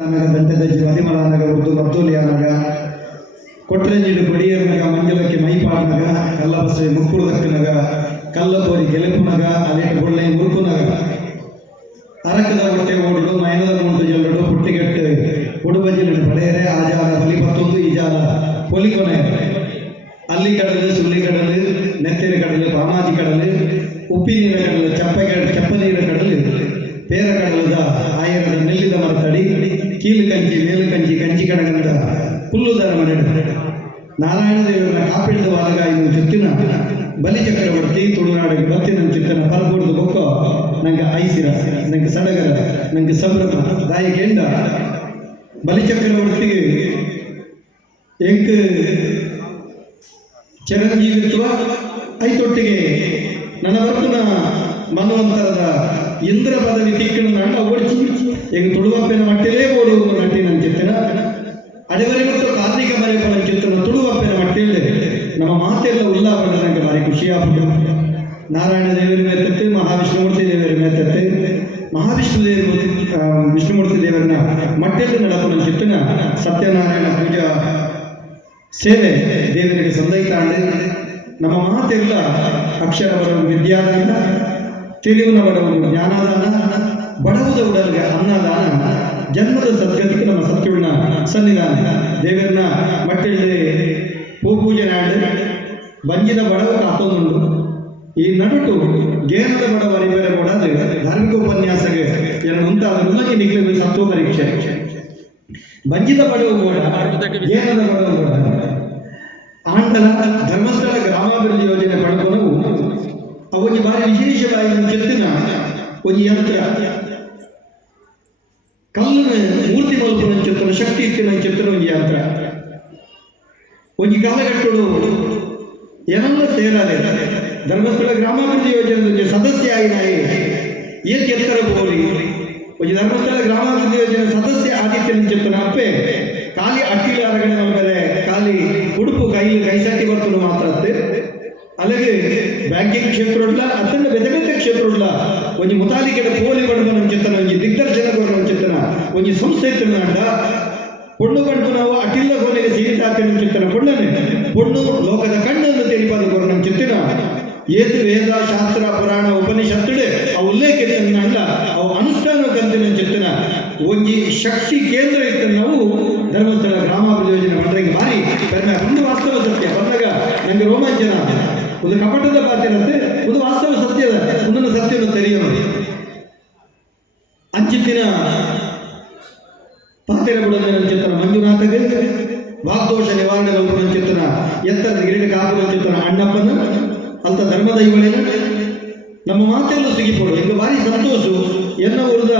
ದಂಟದಜ್ಜಿ ಮದಿಮಲಾನಗ ಉರ್ದು ಬರ್ತೂಲಿಯಾನಗ ಕೊಟ್ರೆಂಜಿಡು ಕೊಡಿಯರ್ನಗ ಮಂಜಲಕ್ಕೆ ಮೈಪಾಡ್ನಗ ಕಲ್ಲಬಸೆ ಮುಕ್ಕುಳದಕ್ಕನಗ ಕಲ್ಲಪೋರಿ ಗೆಲುಪುನಗ ಅಲೆಟ್ ಬೊಳ್ಳೆ ಮುರುಕುನಗ ಅರಕದ ಹೊಟ್ಟೆ ಓಡುಡು ಮೈನದ ಮುಂಟು ಜಲ್ಲಡು ಹುಟ್ಟಿಗೆಟ್ಟು ಉಡುಬಜಿಲಿನ ಪಡೆಯರೆ ಆಜಾರ ಬಲಿಪತ್ತೊಂದು ಈಜಾರ ಕೊಲಿಕೊನೆ ಅಲ್ಲಿ ಕಡಲು ಸುಳ್ಳಿ ಕಡಲು ನೆತ್ತಿನ ಕಡಲು ಪಾಮಾಜಿ ಕಡಲು ಉಪ್ಪಿನೀರ ಕಡಲು ಚಪ್ಪನೀರ ಕಡಲು ಪೇರ ಕಡಲದ ಆಯರದ ನೆಲ್ಲಿದ ಮರತಡಿ ಕೀಲು ಕಂಚಿ ಮೇಲು ಕಂಚಿ ಕಂಚಿ ಕಡಗಂದ ಹುಲ್ಲುದರ ಮನೆ ನಾರಾಯಣ ದೇವರನ್ನ ಕಾಪಿಡಿದ ವಾಲಗಾಯಿನ ಚುತ್ತಿನ ಬಲಿ ಚಕ್ರವರ್ತಿ ತುಳುನಾಡಿಗೆ ಬತ್ತಿನ ಚಿತ್ತನ ಪರಬೂರ್ದು ಬೊಕ್ಕ ನಂಗೆ ಐಸಿರ ನಂಗೆ ಸಡಗರ ನಂಗೆ ಸಂಭ್ರಮ ದಾಯಿಗೆಂಡ ಬಲಿ ಚಕ್ರವರ್ತಿಗೆ ಎಂಕ್ ಚಿರಂಜೀವಿತ್ವ ಐತೊಟ್ಟಿಗೆ ನನ್ನ ಬರ್ತನ ಮನವಂತರದ ಇಂದ್ರ ಪದವಿ ತಿಕ್ಕಣ ನಾಟ ಓಡಿಸಿ ಈಗ ತುಳುವಪ್ಪನ ಮಟ್ಟಿಲೇ ಓಡುವ ನಟಿ ನನ್ನ ಚಿತ್ತನ ಅಡೆವರೆ ಮತ್ತು ಕಾರ್ತಿಕ ಮರೆಪನ ಚಿತ್ತನ ತುಳುವಪ್ಪನ ಮಟ್ಟಿಲ್ಲದೆ ನಮ್ಮ ಮಾತೆಲ್ಲ ಉಲ್ಲಾಪದ ನನಗೆ ಭಾರಿ ಖುಷಿಯಾಗ್ಬಿಟ್ಟು ನಾರಾಯಣ ದೇವರ ಮೇತತ್ತೆ ಮಹಾವಿಷ್ಣುಮೂರ್ತಿ ದೇವರ ಮೇತತ್ತೆ ವಿಷ್ಣುಮೂರ್ತಿ ದೇವರನ್ನ ಮಟ್ಟೆಲ್ಲ ನಡಪನ ಚಿತ್ತನ ಸತ್ಯನಾರಾಯಣ ಪೂಜಾ ಸೇವೆ ದೇವರಿಗೆ ಸಂದೈತಾಂಡೆ ನಮ್ಮ ಮಾತೆಲ್ಲ ಅಕ್ಷರ ಬರವು ವಿದ್ಯಾದಾನ ತಿಳಿವಿನ ಬಡವು ಜ್ಞಾನದಾನ ಬಡವುದ ಉಡಲ್ಗೆ ಅನ್ನದಾನ ಜನ್ಮದ ಸದ್ಗತಿಗೆ ನಮ್ಮ ಸತ್ಯುಳ್ಳ ಸನ್ನಿಧಾನ ದೇವರನ್ನ ಮಟ್ಟಿಳ್ಳಿ ಪೂಜೆ ನಾಡು ಬಂಜಿದ ಬಡವ ಕಾತೊಂದುಂಡು ಈ ನಡುಟು ಗೇನದ ಬಡವ ಬೇರೆ ಕೊಡೋದು ಧಾರ್ಮಿಕ ಉಪನ್ಯಾಸಗೆ ಎರಡು ಮುಂತಾದ ಮುನ್ನಕ್ಕೆ ನಿಖಿಲ ಸತ್ವ ಪರೀಕ್ಷೆ ಬಂಜಿದ ಬಡವ ಕೂಡ ಗೇನದ ಬಡವ ಕೂಡ ಆಂಡಲ ಧರ್ಮಸ್ಥಳ ಗ್ರಾಮಾಭಿವೃದ್ಧಿ ಯೋಜನೆ ಪಡ್ಕೊಂಡು ಅವನಿಗೆ ಭಾರಿ ವಿಶೇಷವಾಗಿ ಚೆತ್ತಿನ ಒಂದು ಯಂತ್ರ ಕಲ್ಲಿನ ಮೂರ್ತಿ ಮಲ್ಪನ ಚಿತ್ರ ಶಕ್ತಿ ಇತ್ತಿನ ಚಿತ್ರ ಒಂದು ಯಂತ್ರ ಒಂದು ಕಾಲಘಟ್ಟಗಳು ಏನೆಲ್ಲ ಸೇರಾದೆ ಧರ್ಮಸ್ಥಳ ಗ್ರಾಮಾಭಿವೃದ್ಧಿ ಯೋಜನೆ ಸದಸ್ಯ ಆಗಿನಾಯಿ ಏಕೆ ಎತ್ತರ ಬೋಲಿ ಒಂದು ಧರ್ಮಸ್ಥಳ ಗ್ರಾಮಾಭಿವೃದ್ಧಿ ಯೋಜನೆ ಸದಸ್ಯ ಆದಿತ್ಯನ ಚಿತ್ರ ಅಪ್ಪೆ ಖಾಲಿ ಅಟ್ಟಿಲ ಅರಗಡೆ ಮೇಲೆ ಖಾಲಿ ಉಡುಪು ಕೈಸಟ್ಟಿ ಬರ್ತದೆ ಮಾತ್ರ అలాగే బ్యాంకింగ్ క్షేత్రంలో అతను వెదగత క్షేత్రంలో కొంచెం ముతాలికడ పోలి పడమని చెప్తాను కొంచెం దిగ్దర్శన కొనని చెప్తాను కొంచెం సంస్థ ఎత్తున్నట పొಣ್ಣು ಕಂಡು ನಾವು ಅಟಿಲ್ಲ ಕೊನೆಗೆ ಸೀರಿತಾಗ್ತೇನೆ ಚೆತ್ತನ ಪೊಣ್ಣು ಲೋಕದ ಕಣ್ಣನ್ನು ತೆರಿಪಾದ ಕೊರನ ಚೆತ್ತಿನ ಏತು ವೇದ ಶಾಸ್ತ್ರ ಪುರಾಣ ಉಪನಿಷತ್ತುಡೆ ಅವು ಉಲ್ಲೇಖ ಅಲ್ಲ ಅವು ಅನುಷ್ಠಾನ ಕಂತಿನ ಚೆತ್ತಿನ ಒಂಜಿ ಶಕ್ತಿ ಕೇಂದ್ರ ಇತ್ತು ನಾವು ಧರ್ಮಸ್ಥಳ ಗ್ರಾಮಾಭಿವೃದ್ಧಿ ಯೋಜನೆ ಮಂಡ್ರಿಗೆ ಭಾರಿ ಕಡಿಮೆ ಒಂದು ವಾಸ್ತವ ಸತ್ಯ ಬಂದಾಗ ನನಗೆ ರೋಮಾಂಚನ ಒಂದು ಕಪಟದ ಪಾತ್ರತೆ ಒಂದು ವಾಸ್ತವ ಸತ್ಯದ ಒಂದೊಂದು ಸತ್ಯವನ್ನು ತೆರೆಯೋಣ ಅಂಚಿತ್ತಿನ ಪಾತ್ರ ಬಿಡೋದನ್ನ ಚಿತ್ರನ ಮಂಜುನಾಥಗೆ ವಾಗ್ದೋಷ ನಿವಾರಣೆ ಲೋಕನ ಚಿತ್ರನ ಎತ್ತರದ ಗಿರಿಡ ಕಾಪುರ ಚಿತ್ರನ ಅಣ್ಣಪ್ಪನ ಅಂತ ಧರ್ಮದ ಇವಳಿನ ನಮ್ಮ ಮಾತೆಲ್ಲ ಸಿಗಿಪಡು ಈಗ ಭಾರಿ ಸಂತೋಷ ಎಲ್ಲ ಊರದ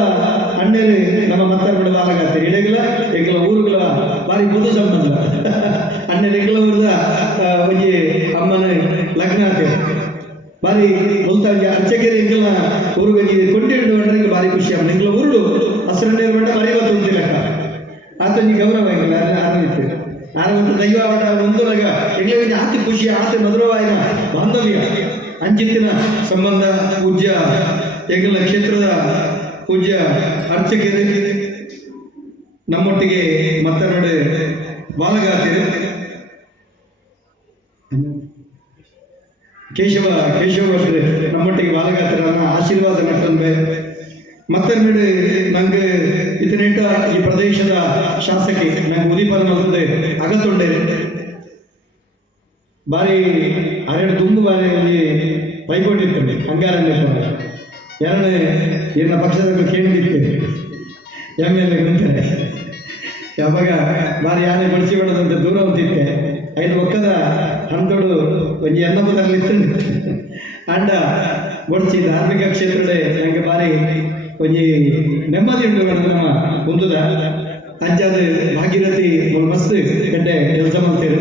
ಅಣ್ಣರು ನಮ್ಮ ಮತ್ತಾರ ಬಿಡಲಾಗತ್ತೆ ಇಡಗಳ ಎಗ್ಲ ಊರುಗಳ ಭಾರಿ ಬುದ್ಧ ಸಂಬಂಧ ಅಣ್ಣರು ಎಗ್ಲ ಊರದ ಒಂಜಿ ಅಮ್ಮನ ಲಗ್ನ ಆತ ಭಾರಿ ಬೊಲ್ತಾಗ ಅರ್ಚಕೇರಿ ಎಂಕಲ್ನ ಊರಿಗೆ ಕೊಂಡಿಟ್ಟು ಬಂದ್ರೆ ಭಾರಿ ಖುಷಿ ಅಮ್ಮ ಎಂಕಲ ಊರುಡು ಹಸಿರಣ್ಣೇರು ಬಂಡ ಭಾರಿ ಇವತ್ತು ಉಂಟಿಲ್ಲಕ್ಕ ಆತನಿಗೆ ಗೌರವ ಆಗಿಲ್ಲ ಆರವಿತ್ತು ಆರವತ್ತು ದೈವ ಆಟ ಒಂದೊಳಗ ಎಗ್ಲ ಆತ ಖುಷಿ ಆತ ಮಧುರವಾಯಿನ ಬಾಂಧವ್ಯ ಅಂಚಿತ್ತಿನ ಸಂಬಂಧ ಪೂಜ್ಯ ಎಗ್ಲ ಕ್ಷೇತ್ರದ ಪೂಜ್ಯ ಅರ್ಚಕರು ನಮ್ಮೊಟ್ಟಿಗೆ ಮಾತನಾಡಿ ಬಾಲಗಾತಿರು ಕೇಶವ ಭಟ್ರು ನಮ್ಮೊಟ್ಟಿಗೆ ಬಾಲಗಾತಿರನ್ನ ಆಶೀರ್ವಾದ ನಟ್ಟಂಬೆ ಮತ್ತೊಂದು ನಂಗೆ ಇದನ್ನೇಟ ಈ ಪ್ರದೇಶದ ಶಾಸಕಿ ನಂಗೆ ಉದಿಪಾದ ಮಲ್ತದೆ ಅಗತ್ತೊಂಡೆ ಬಾರಿ ಅರೆಡು ತುಂಬು ಬಾರಿ ಅಲ್ಲಿ ಪೈಪೋಟಿ ಇರ್ತದೆ ಹಂಗಾರನೇ ಎರಡು ಏನ ಪಕ್ಷದ ಕೇಳಿದ್ದೆ ಎಮ್.ಎಲ್.ಎ ಅಂತಾರೆ ಯಾವಾಗ ಬಾರಿ ಯಾನೇ ಬಡಿಸಿ ಬಿಡೋದಂತ ದೂರ ಅಂತಿತ್ತೆ ಐದು ಒಕ್ಕದ ಹಂದೊಡು ಒಂದು ಎನ್ನಪದಲ್ಲಿತ್ತು ಅಂಡ ಬಡಿಸಿ ಧಾರ್ಮಿಕ ಕ್ಷೇತ್ರಡೆ ನನಗೆ ಬಾರಿ ಒಂದು ನೆಮ್ಮದಿ ಉಂಟು ನಮ್ಮ ಮುಂದದ ಅಂಚಾದ ಭಾಗೀರಥಿ ಮಸ್ತ್ ಗಡ್ಡೆ ಕೆಲಸ ಮಾಡ್ತೇವೆ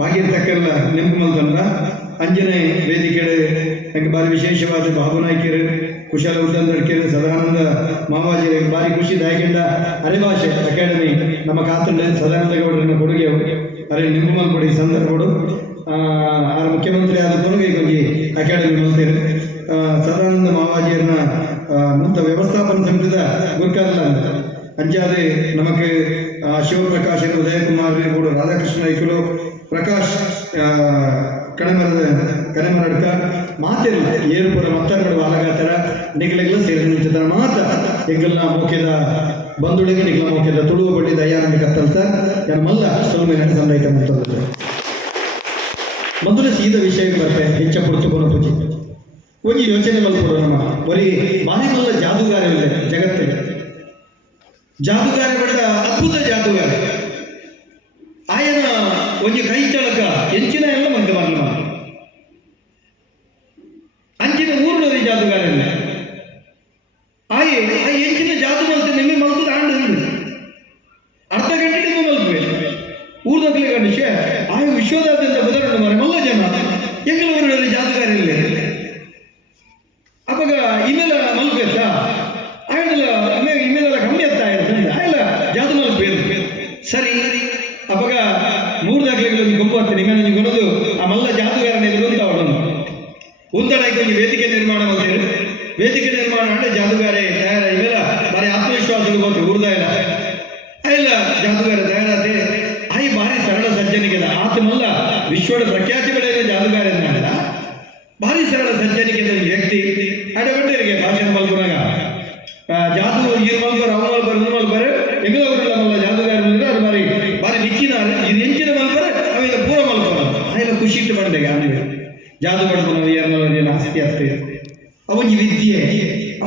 ಭಾಗೀರಥಕ್ಕೆಲ್ಲ ನೆಂಪು ಮಲ್ತಂದ್ರ ಅಂಜನೆ ವೇದಿಕೆ ನನಗೆ ಭಾರಿ ವಿಶೇಷವಾದ ಬಾಬು ನಾಯ್ಕರು ಕುಶಾಲ ಉದ್ದಂದಡ್ಕರು ಸದಾನಂದ ಮಾವಾಜಿ ಭಾರಿ ಖುಷಿದಾಯಕಂಡ ಅರೆಭಾಷೆ ಅಕಾಡೆಮಿ ನಮ್ಮ ಕಾತಂಡ ಸದಾನಂದ ಗೌಡರನ್ನ ಕೊಡುಗೆ ಅರೆ ನಿಂಬುಮಲ್ ಕೊಡಿ ಸಂದರ್ಭಗಳು ಆರ ಮುಖ್ಯಮಂತ್ರಿ ಆದ ಕೊಡುಗೆ ಕೊಂಚಿ ಅಕಾಡೆಮಿ ಮಲ್ತೇರು ಸದಾನಂದ ಮಾವಾಜಿಯನ್ನ ಮುಂತ ವ್ಯವಸ್ಥಾಪನ ಸಮಿತಿದ ಗುರ್ಕರ್ಲ ಅಂಚಾದ ನಮಗೆ ಶಿವಪ್ರಕಾಶ್ ಉದಯಕುಮಾರ್ ಕೂಡ ರಾಧಾಕೃಷ್ಣ ಐಕಲು ಪ್ರಕಾಶ್ ಕಣಮರಡ್ಕ ಮಾತಿಲ್ಲ ಏರ್ಪುರ ಮತ್ತರ್ಗಡು ವಾಲಗಾತರ ನಿಗಲೆಲ್ಲ ಸೇರಿ ನಿಂತಿದ್ದಾರೆ ಮಾತ ಎಂಗಲ್ನ ಮುಖ್ಯದ ಬಂಧುಳಿಗೆ ನಿಗಲ ಮುಖ್ಯದ ತುಳುವ ಬಡ್ಡಿ ದಯಾನಂದ ಕತ್ತಲ್ತ ಯಾರು ಮಲ್ಲ ಸುಲಭ ಸಂರೈತ ಮುತ್ತದ ಮೊದಲು ಸೀದ ವಿಷಯಕ್ಕೆ ಬರ್ತೆ ಹೆಚ್ಚ ಪುಡ್ತುಕೊಂಡು ಪೂಜೆ ಒಂದು ಯೋಚನೆ ಮಲ್ಕೊಡು ನಮ್ಮ ಬರೀ ಬಾರಿ ಮಲ್ಲ ಜಾದುಗಾರ ಇಲ್ಲ ಜಗತ್ತಿಗೆ ಜಾದುಗಾರ ಬೆಳೆದ ಅದ್ಭುತ ಜಾದುಗಾರ ಆಯನ ಒಂದು ಕೈ ಚಳಕ ಹೆಂಚಿನ ಎಲ್ಲ ಮಂಗ ಮಾಡಲು ಅಂಚಿನ ಊರ್ನೋರಿ ಜಾದುಗಾರಲ್ಲ ಆಯೆ ಆ ಹೆಂಚಿನ ಜಾದು ಮಲ್ತ ನಿಮಗೆ ಮಲ್ತದ ಆಂಡು ಅರ್ಧ ಗಂಟೆ ನೀವು ಮಲ್ಪಬೇಕು ಊರ್ದಗ್ಲಿ ಗಂಡ ಆಯ ವಿಶ್ವದಾದ್ಯಂತ ಬದಲಾವಣೆ ಮಾರೆ ಮಲ್ಲ ಜನ ಎಂಗಳ ಊರಿನಲ್ಲಿ ಜಾದುಗಾರ ಇಲ್ಲ ಅವಾಗ ಇಮೇಲೆ ಮಲ್ಬೇಕಾ ಆಯಲ್ಲ ಇಮೇಲೆಲ್ಲ ಕಮ್ಮಿ ಆಗ್ತಾ ಇರ್ತದೆ ಆಯಲ್ಲ ಜಾದು ಮಲ್ಪೇರು ಸರಿ ಅವಾಗ ಮೂರು ದಾಖಲೆಗಳಲ್ಲಿ ಗೊಬ್ಬರ್ತೀನಿ ಇಮೇಲೆ ಕೊಡೋದು ಆ ಮಲ್ಲ ಜಾದುಗಾರನ ಎದುರು ಅವಳನ್ನು ಉಂತಡಾಯ್ತು ಒಂದು ವೇದಿಕೆ ನಿರ್ಮಾಣ ಮಾಡ್ತೀರಿ ವೇದಿಕೆ ನಿರ್ಮಾಣ ಅಂದ್ರೆ ಜಾದುಗಾರ ತಯಾರ ಇವೆಲ್ಲ ಬಾರಿ ಆತ್ಮವಿಶ್ವಾಸಗಳು ಬಂತು ಊರ್ದ ಇಲ್ಲ ಇಲ್ಲ ಜಾದುಗಾರ ತಯಾರಾದೆ ಆಯ್ ಭಾರಿ ಸರಳ ಸಜ್ಜನಿಗೆ ಆತ ಮಲ್ಲ ವಿಶ್ವದ ಪ್ರಖ್ಯಾತಿ ಬೆಳೆಯ ಜಾದುಗಾರ ಎಂದ ಭಾರಿ ಸರಳ ಸಜ್ಜನಿಗೆ ವ್ಯಕ್ತಿ ಅಡಗಟ್ಟರಿಗೆ ಭಾಷಣ ಮಲ್ಕೊಂಡಾಗ ಜಾದು ಈ ಮಲ್ಬರ್ ಅವ ಮಲ್ಬರ್ ಇನ್ನು ಮಲ್ಬರ್ ಎಂಗಳವರೆಲ್ಲ ಮಲ್ಲ ಜಾದುಗಾರ ಅದು ಬಾರಿ ಬಾರಿ ನಿಕ್ಕಿನ ಇದು ಹೆಂಚಿನ ಮಲ್ಬರ್ ಅವಾಗ ಪೂರ ಮಲ್ಬರ್ ಅವೆಲ್ಲ ಖುಷಿ ಇಟ್ಟು ಬಂದಾಗ ಆಮೇಲೆ ಜಾದು ಪಡ್ಕೊಂಡು ಏನು ಆಸ್ತಿ ಆಗ್ತದೆ ಅವನಿಗೆ ವಿದ್ಯೆ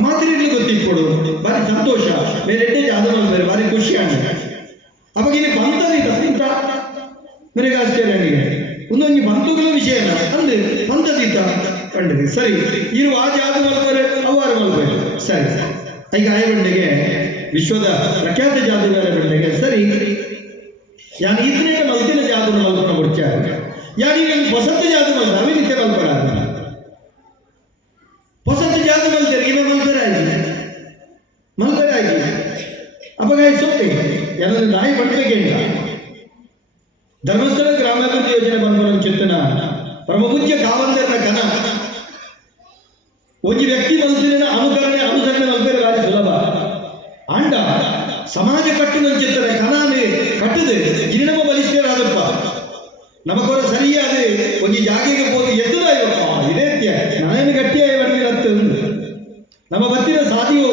ಮಾತ್ರೆಗಳು ಗೊತ್ತಿಟ್ಕೊಡು ಬಾರಿ ಸಂತೋಷ ಬೇರೆ ಜಾದು ಮಲ್ಬರ್ ಬಾರಿ ಖುಷಿ ಆಗ ಅವಾಗ ಇಲ್ಲಿ ಬಂತದೀತ ಇಂತ ನನಗೆ ಆಶ್ಚರ್ಯ ನನಗೆ ಒಂದೊಂದು ಬಂತುಗಳ ವಿಷಯ ಅಂದ್ರೆ ಬಂತದೀತ ಕಂಡಿದೆ ಸರಿ ಇರುವ ಆ ಜಾದು ಮಲ್ಬರ್ ಅವಾರು ಮಲ್ಬರ್ ಸರಿ ಈಗ ಆಯಗೊಂಡಿಗೆ ವಿಶ್ವದ ಪ್ರಖ್ಯಾತ ಜಾದುಗಾರ ಬಂಡೆಗೆ ಸರಿ ಯಾರು ಇದ್ರೆ ಮಲ್ತಿನ ಜಾದು ಮಲ್ಪನ ಮುಚ್ಚ ಯಾರು ವಸಂತ ಜಾದು ಮಲ್ತ ಅವಿ ನಿತ್ಯ ಮಲ್ಪರ ವಸಂತ ಜಾದು ಮಲ್ತಾರೆ ಇವ ಮಲ್ಪರ ಆಗಿ ಅವಾಗ ಸೊಪ್ಪೆ ಎಲ್ಲ ನಾಯಿ ಪಡ್ಬೇಕೇಂದ್ರ ಧರ್ಮಸ್ಥಳ ಗ್ರಾಮಾಭಿವೃದ್ಧಿ ಯೋಜನೆ ಬಂದ ಚಿಂತನ ಪರಮಪೂಜ್ಯ ಕಾವಂದರ್ನ ಕನ ಒಂದು ವ್ಯಕ್ತಿ ಮಲ್ಸಿನ ಅನುಸರಣೆ ಮಲ್ಪೇರು ಬಾರಿ ಸುಲಭ ಆಂಡ ಸಮಾಜ ಕಟ್ಟಿನ ಚಿಂತನೆ ಕನಾನೆ ಕಟ್ಟದೆ ಜೀರ್ಣಮ ಬಲಿಷ್ಠರಾದಪ್ಪ ನಮಗೊರ ಸರಿಯಾದ ಒಂದು ಜಾಗೆಗೆ ಹೋಗಿ ಎದುರಾಯ್ಯಪ್ಪ ಇದೇ ನಾನೇನು ಗಟ್ಟಿಯಾಗಿ ಬಂದಿರತ್ತು ನಮ್ಮ ಬತ್ತಿನ ಸಾಧಿಯು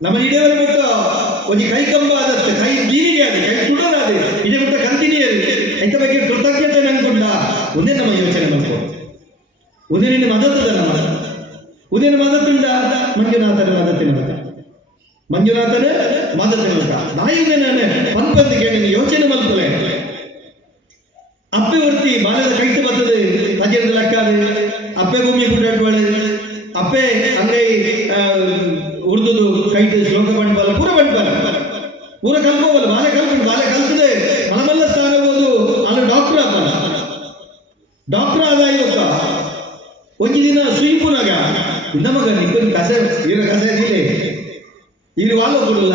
ನಮ್ಮ ಇಡೇವರ ಬಿಟ್ಟ ಒಂದು ಕೈ ಕಂಬ ಆದತ್ತೆ ಕೈ ಬೀರಿಗೆ ಆದ ಕೈ ತುಡರಾದೆ ಇದೇ ಬಿಟ್ಟ ಕಂಟಿನ್ಯೂ ಎಂತ ಬಗ್ಗೆ ಕೃತಜ್ಞತೆ ಅನ್ಕೊಂಡ ಒಂದೇ ನಮ್ಮ ಯೋಚನೆ ಮಾಡ್ಕೊ ಒಂದೇ ನಿನ್ನ ಮದತದ ನಮ್ಮ ಉದಯನ ಮದತ್ತಿಂದ ಮಂಜುನಾಥನ ಮದತ್ತಿನ ನಾಯುದನೇ ಪಂಪಂದಿಗೆ ಯೋಚನೆ ಮಲ್ಪಲೆ ಅಪ್ಪೆ ಹೊರ್ತಿ ಬಾಲ್ಯದ ಕೈತು ಬರ್ತದೆ ಅಜರದ ಲೆಕ್ಕಾದೆ ಅಪ್ಪೆ ಭೂಮಿ ಗುಡ್ಡಾಡುವಳೆ ಅಪ್ಪೆ ಅಂಗೈ ಉರ್ದುದು ಕೈತು ಶ್ಲೋಕ ಬಂಡ್ಬಾಲ ಪೂರ ಕಲ್ಪವಲ್ಲ ಬಾಲೆ ಕಲ್ತದೆ ಮಲಮಲ್ಲ ಸ್ಥಾನ ಹೋದು ಅಲ್ಲಿ ಡಾಕ್ಟರ್ ಆದ ಇವತ್ತ ಒಂದು ದಿನ ಸುಯಿಪುನಾಗ ನಮಗ ನಿಕ್ಕೊಂದು ಕಸ ಇರೇ ಇಲ್ಲಿ ವಾಲ ಕೊಡಲ್ಲ